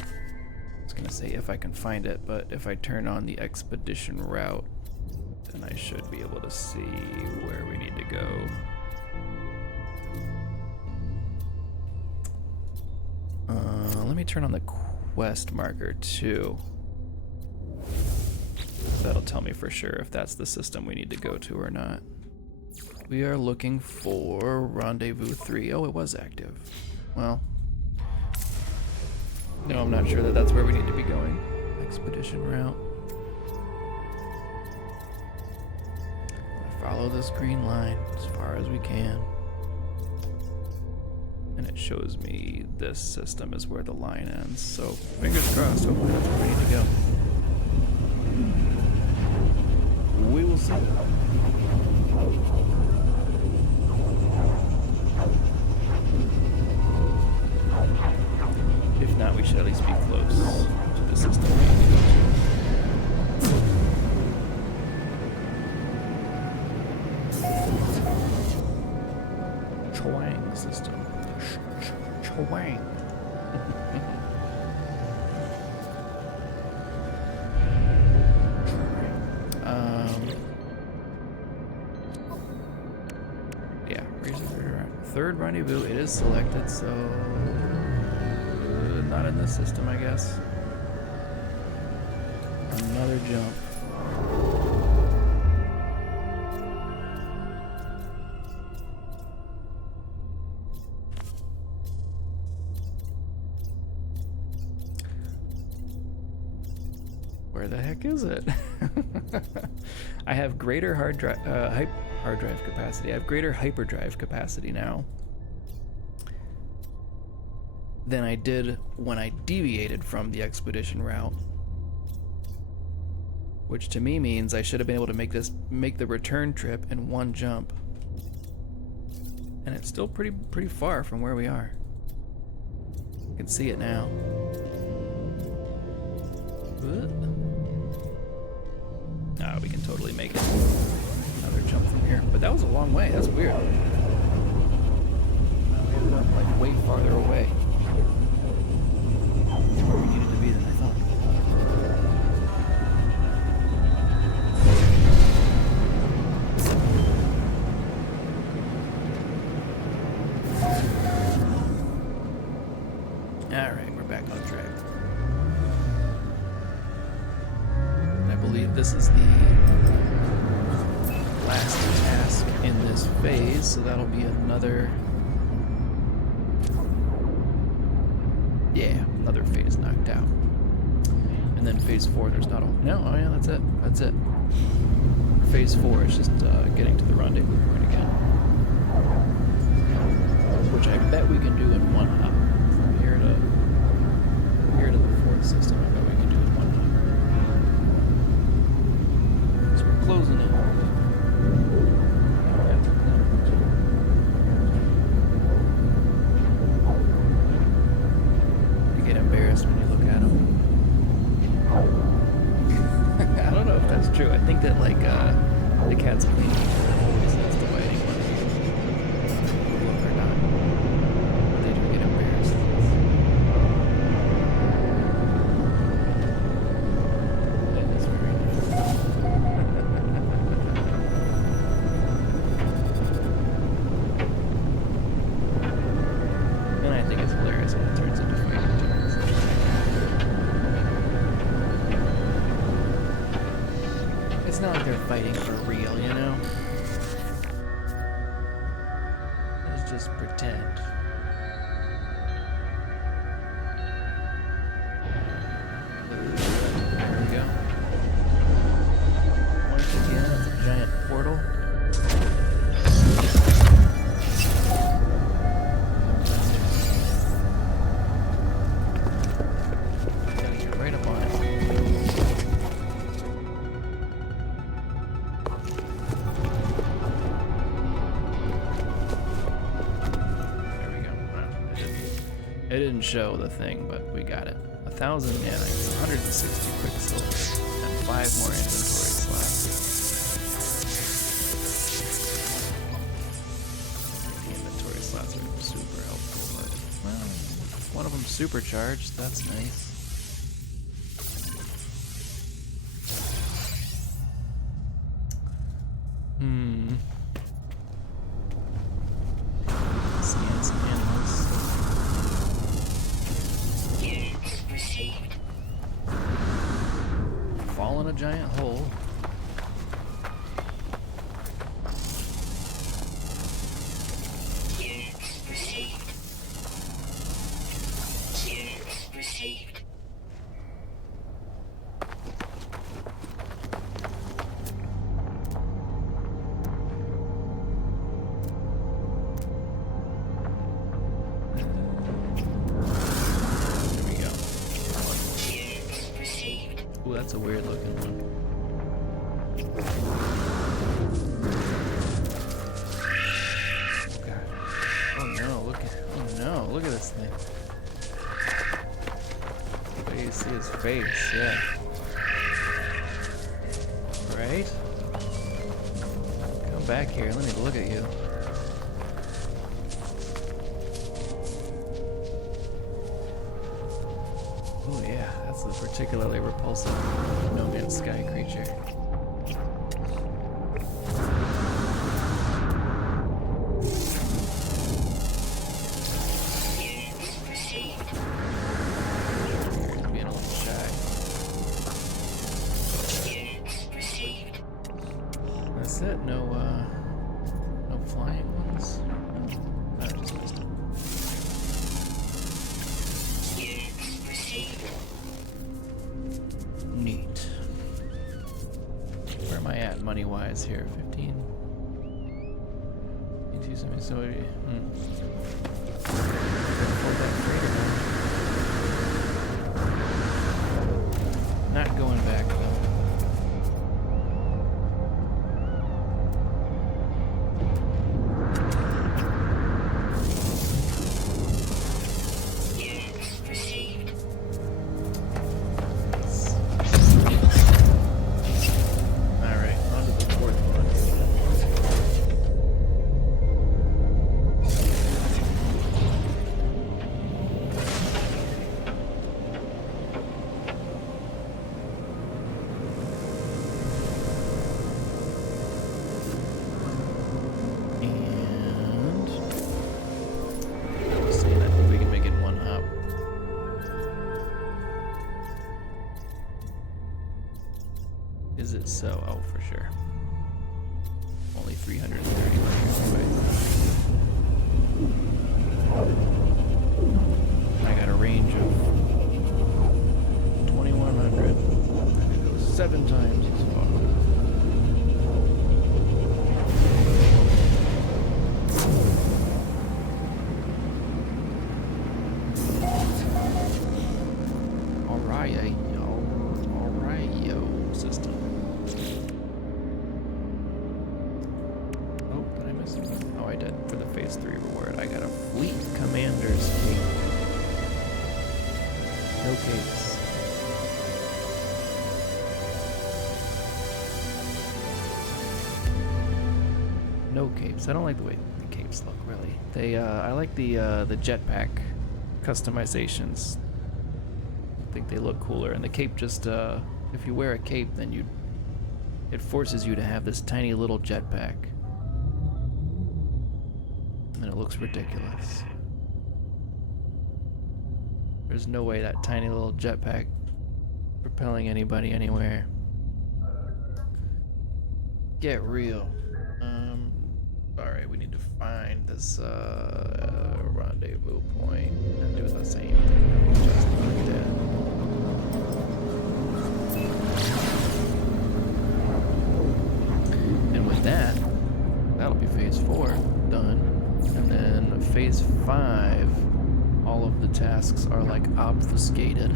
I was gonna say if I can find it, but if I turn on the expedition route, then I should be able to see where we need to go. Let me turn on the quest marker too. That'll tell me for sure if that's the system we need to go to or not. We are looking for Rendezvous 3. Oh, it was active. Well, no, I'm not sure that that's where we need to be going. Expedition route. Follow this green line as far as we can. And it shows me this system is where the line ends. So fingers crossed, hopefully that's where we need to go. We will see. If not, we should at least be close to the system we need to go to. Chwang system. Chwang. Yeah, third rendezvous. It is selected, so not in this system, I guess. Another jump. Where the heck is it? I have greater hard drive capacity. I have greater hyperdrive capacity now than I did when I deviated from the expedition route, which to me means I should have been able to make the return trip in one jump, and it's still pretty far from where we are. You can see it now. No, we can totally make it. Another jump from here. But that was a long way. That's weird. We ended up like way farther away. Where we needed to be than I thought. Alright, we're back on track. I believe this is the last task in this phase, so that'll be another... Yeah, another phase knocked out. And then phase 4, there's not a... No, oh yeah, that's it. That's it. Phase 4 is just getting to the rendezvous point again. Which I bet we can do in one hop. embarrassed when you look at them. I don't know if that's true. I think that like the cats clean each other always. That's the biting one. Look or not. They do get embarrassed. That is very nice. And I think it's hilarious when it turns into fighting giants. It's not like they're fighting for real, you know? It's just pretend. There we go. Once again, it's a giant portal. Gotta get right up on it. There we go. It didn't show the thing, but we got it. 1,000 nanites, 160 quicksilver, and 5 more inventory slots. The inventory slots are super helpful, but well, one of them supercharged. That's nice. Scan some animals. Units received. Fall in a giant hole. Units received. Units received. There we go. Units received. Ooh, that's a weird looking one. God. Oh no, look at this thing. Wait, you see his face, yeah. Right? Come back here, let me look at you. Oh yeah, that's a particularly repulsive No Man's Sky creature. Units received. You're being a little shy. Units received. That's it, no flying ones? No, I just missed it. Units received. Neat. Where am I at money-wise here? 15? 22 something, so hold that trader down. Not going back though. Units received. Alright, on to the fourth one. And I was saying I think we can make it one hop. Is it so? Oh, for sure. Only 330 layers away. I got a range of 2,100. I could go 7 times as far. Alright, yo, system. Oh, did I miss something? Oh, I did. For the phase 3 reward, I got a fleet commander's cape. No No capes. No capes. I don't like the way the capes look, really. They, I like the jetpack customizations. I think they look cooler, and the cape just, if you wear a cape, then it forces you to have this tiny little jetpack. And it looks ridiculous. There's no way that tiny little jetpack propelling anybody anywhere. Get real. Alright, we need to find this rendezvous point and do the same thing that we just looked at. And with that, that'll be phase 4 done. And then phase 5, all of the tasks are like obfuscated.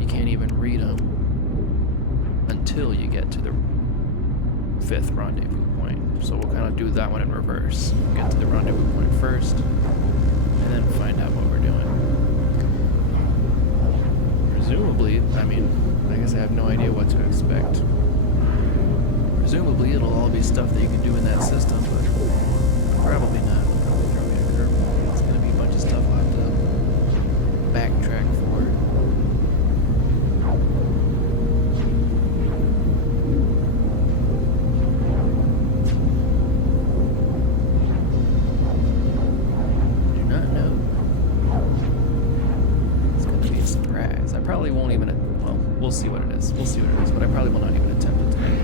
You can't even read them until you get to the 5th rendezvous point. So we'll kind of do that one in reverse. We'll get to the rendezvous point first, and then find out what we're doing. Presumably, I mean, I guess I have no idea what to expect. Presumably it'll all be stuff that you can do in that system, but probably not. Probably throw me a curveball. It's gonna be a bunch of stuff I'll have to backtrack for. Do not know. It's gonna be a surprise. I probably won't even, well, we'll see what it is. We'll see what it is, but I probably will not even attempt it tonight.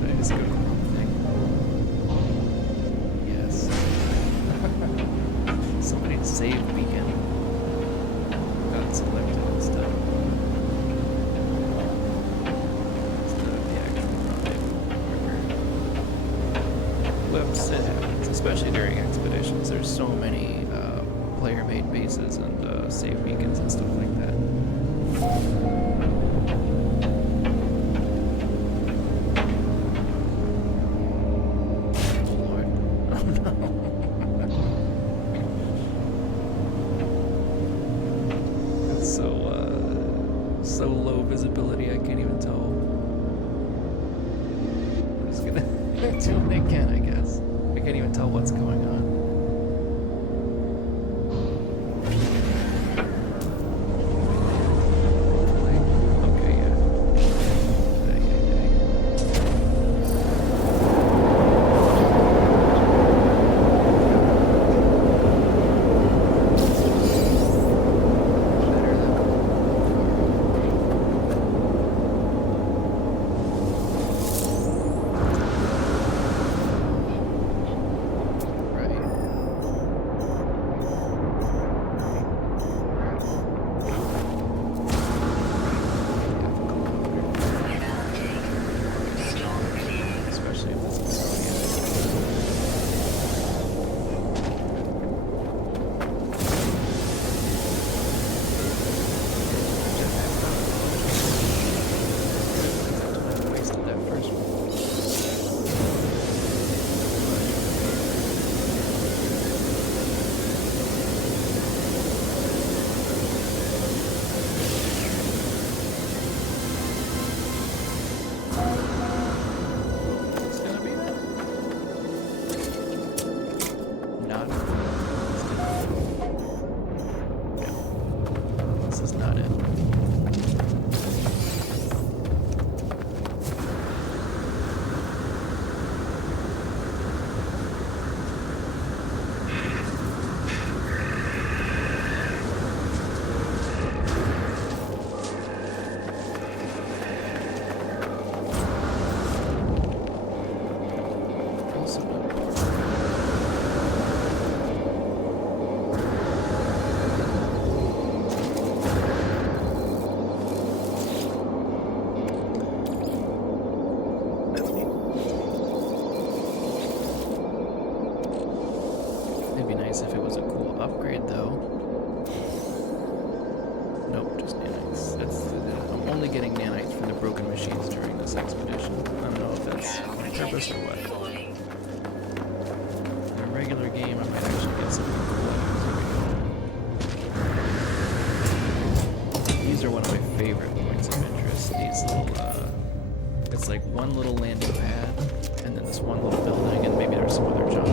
Did I just go to the wrong thing? Yes. Somebody save beacon. Got selected instead. Instead of the actual rendezvous marker. Whoops, it happens. Especially during expeditions. There's so many player-made bases and save beacons and stuff like that. Oh lord. Oh no. It's so low visibility I can't even tell. I'm just gonna do it again, I guess. I can't even tell what's going on. Okay, yeah. Better than right. only getting nanites from the broken machines during this expedition. I don't know if that's on purpose or what. Falling. In a regular game, I might actually get some cool items. These are one of my favorite points of interest. These little, it's like one little landing pad, and then this one little building, and maybe there's some other junk,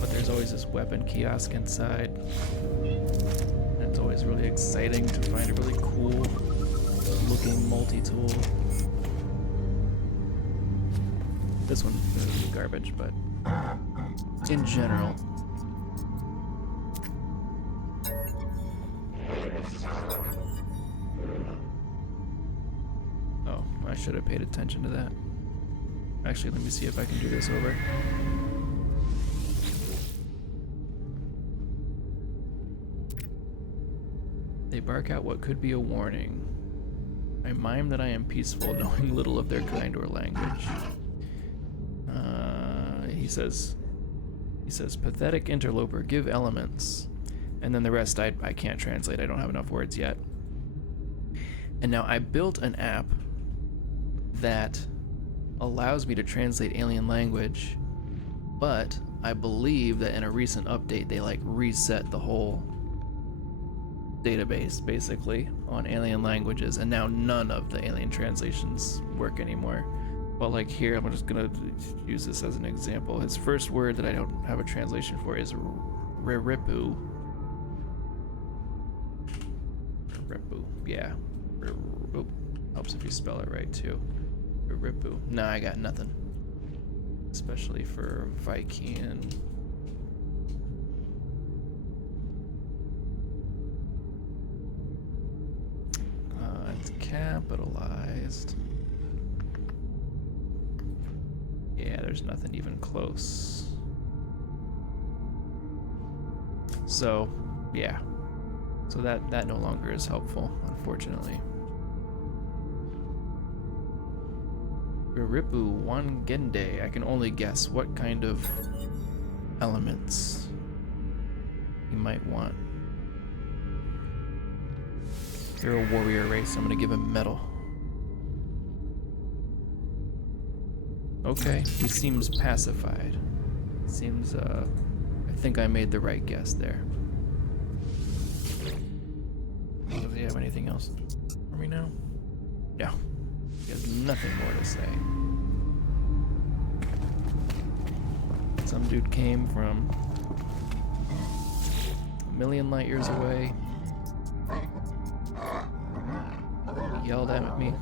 but there's always this weapon kiosk inside. And it's always really exciting to find a really cool looking multi-tool. This one is garbage, but in general. Oh, I should have paid attention to that. Actually, let me see if I can do this over. They bark out what could be a warning. I mime that I am peaceful, knowing little of their kind or language. He says, pathetic interloper, give elements. And then the rest I can't translate, I don't have enough words yet. And now I built an app that allows me to translate alien language, but I believe that in a recent update they like reset the whole database basically on alien languages, and now none of the alien translations work anymore. But like here, I'm just gonna use this as an example. His first word that I don't have a translation for is Riripu. Riripu, yeah. Oh, helps if you spell it right too. Riripu. Nah, I got nothing. Especially for Viking. It's capitalized. Yeah, there's nothing even close. So, yeah. So that no longer is helpful, unfortunately. Riripu Wangende. I can only guess what kind of elements you might want. They're a warrior race. I'm gonna give him metal. Okay, he seems pacified. Seems, I think I made the right guess there. Does he have anything else for me now? No. He has nothing more to say. Some dude came from a million light years away. He yelled at me.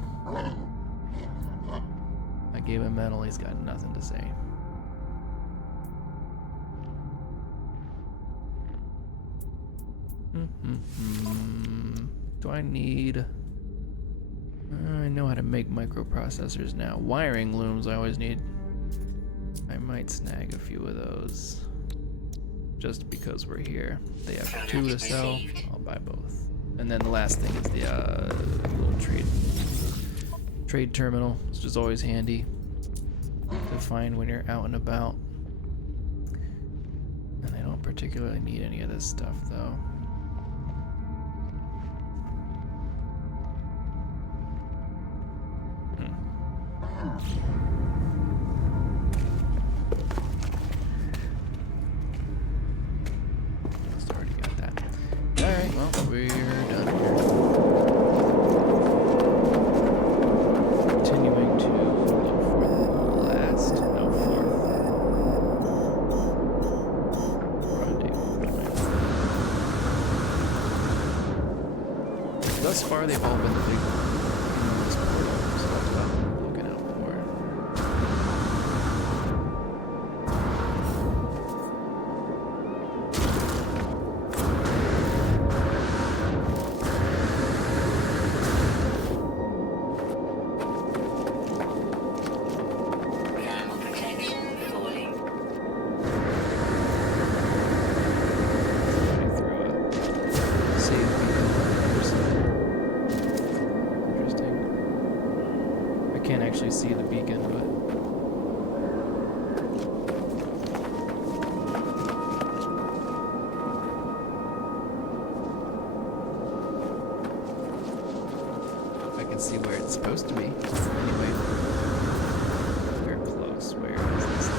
I gave him metal, he's got nothing to say. Do I need... I know how to make microprocessors now. Wiring looms I always need. I might snag a few of those. Just because we're here. They have 2 to sell, I'll buy both. And then the last thing is the little trade terminal, which is always handy to find when you're out and about. And I don't particularly need any of this stuff though. Just already got that. Alright, well, we're done here. Continuing to look for the last, no, 4th rendezvous point. Thus far, they've all been the big this portal, so that's what I'm looking out for. Thermal protection falling. I threw a save beacon on the other side. can see where it's supposed to be. Anyway, we're close. Where is this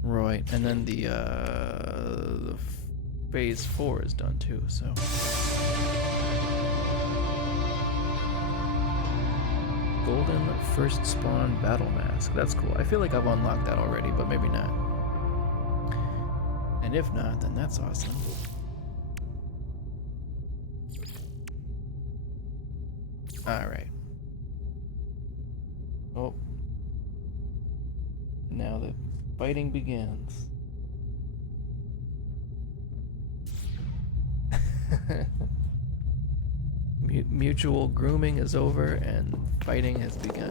Right, and then the phase 4 is done too, so. Golden first spawn battle mask. That's cool. I feel like I've unlocked that already, but maybe not. And if not, then that's awesome. Alright. Oh. Now the fighting begins. Mutual grooming is over and fighting has begun.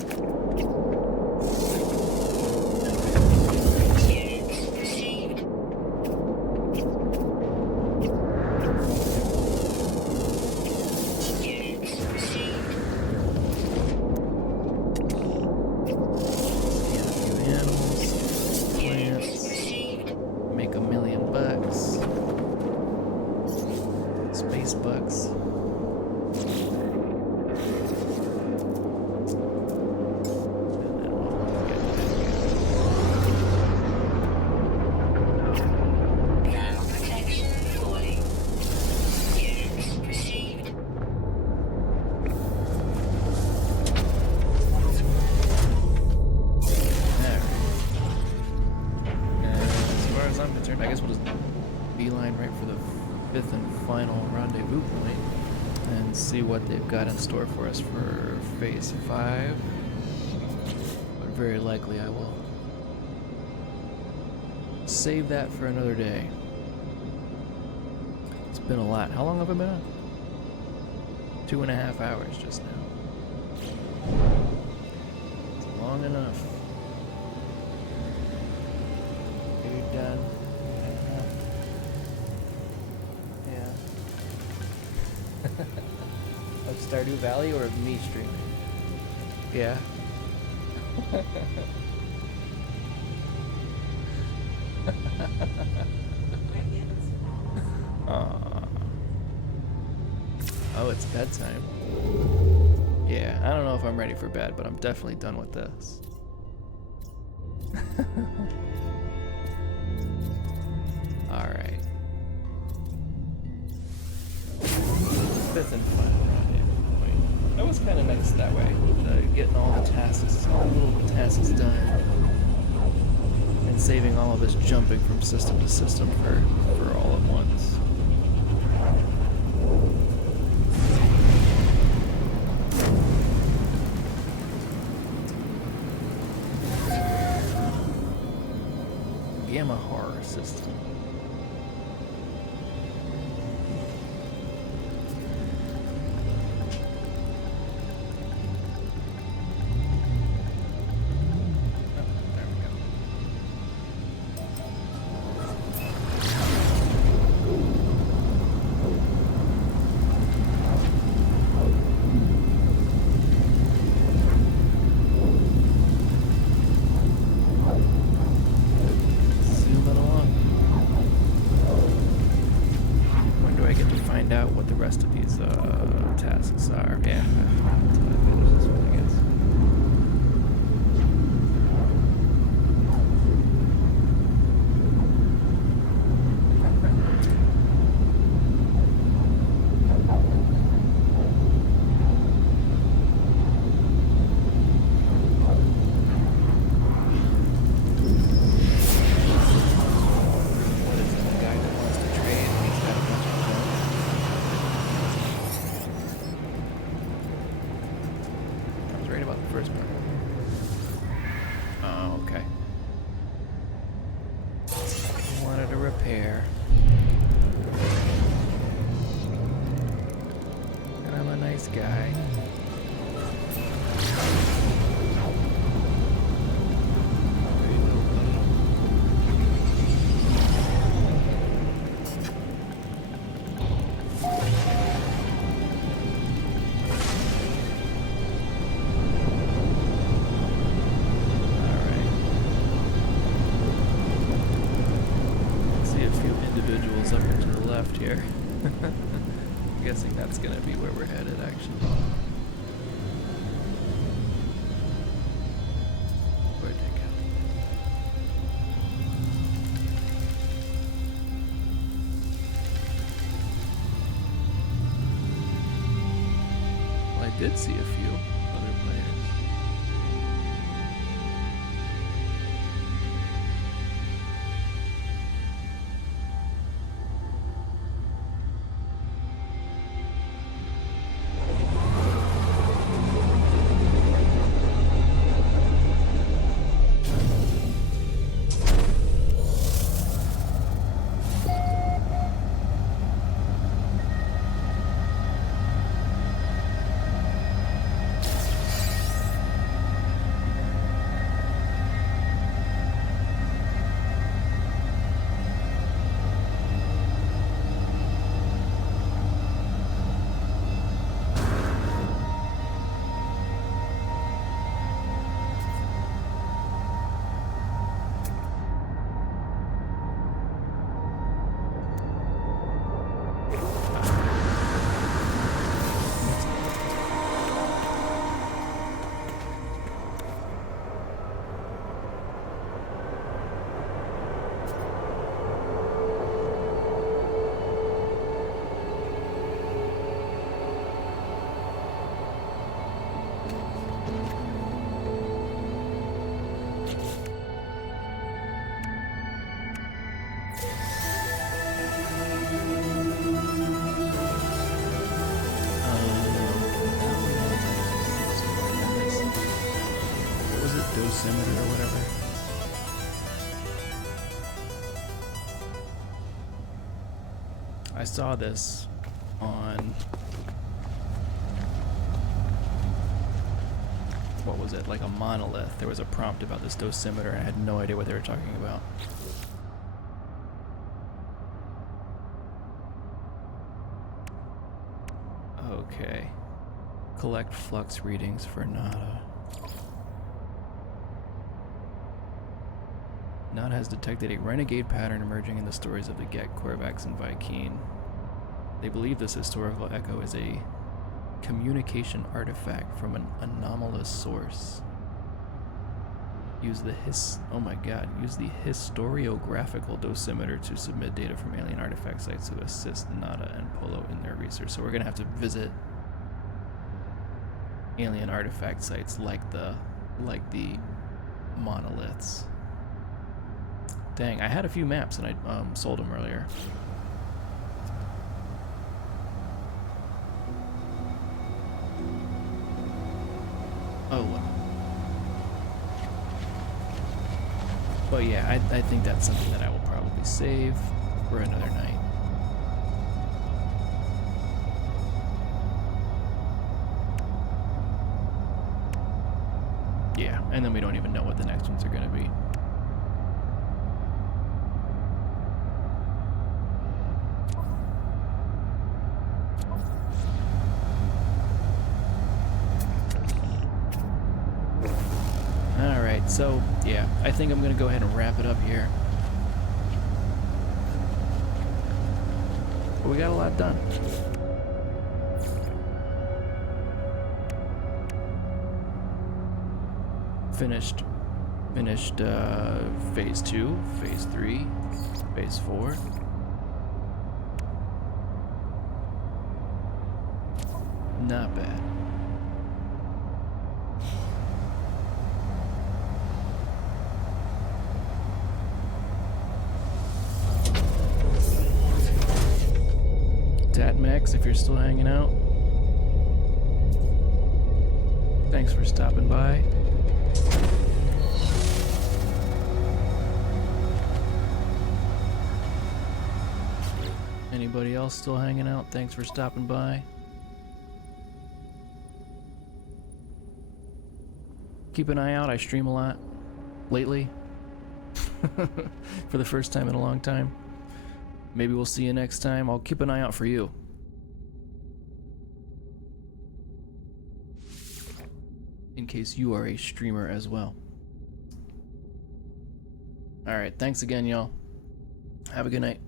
I guess we'll just beeline right for the 5th and final rendezvous point and see what they've got in store for us for phase 5. But very likely I will save that for another day. It's been a lot. How long have I been on? 2.5 hours just now. It's long enough. You're done. Of Stardew Valley or of me streaming? Yeah. Oh, it's bedtime. Yeah, I don't know if I'm ready for bed, but I'm definitely done with this. Alright. 5th and final rendezvous point. That was kind of nice that way, getting all the tasks, all the little tasks done, and saving all of this jumping from system to system for all at once. Gamma horror system. right about the first part. Oh, okay. Wanted a repair. And I'm a nice guy. Individuals up and to the left here. I'm guessing that's gonna be where we're headed, actually. Where'd they go? Well, I did see a few other players. Dosimeter or whatever. I saw this on, what was it, like a monolith. There was a prompt about this dosimeter and I had no idea what they were talking about. Okay. Collect flux readings for Nada. Nada has detected a renegade pattern emerging in the stories of the Gek, Korvax, and Vy'keen. They believe this historical echo is a communication artifact from an anomalous source. Use the historiographical dosimeter to submit data from alien artifact sites to assist Nada and Polo in their research. So we're gonna have to visit alien artifact sites like the monoliths. Dang, I had a few maps and I sold them earlier. Oh well. But yeah, I think that's something that I will probably save for another night. Yeah, and then we don't even know what the next ones are gonna be. Alright, so yeah, I think I'm gonna go ahead and wrap it up here. But we got a lot done. Finished phase 2, phase 3, phase 4. Not bad. Max, if you're still hanging out. Thanks for stopping by. Anybody else still hanging out? Thanks for stopping by. Keep an eye out. I stream a lot lately. For the first time in a long time. Maybe we'll see you next time. I'll keep an eye out for you. In case you are a streamer as well. Alright, thanks again, y'all. Have a good night.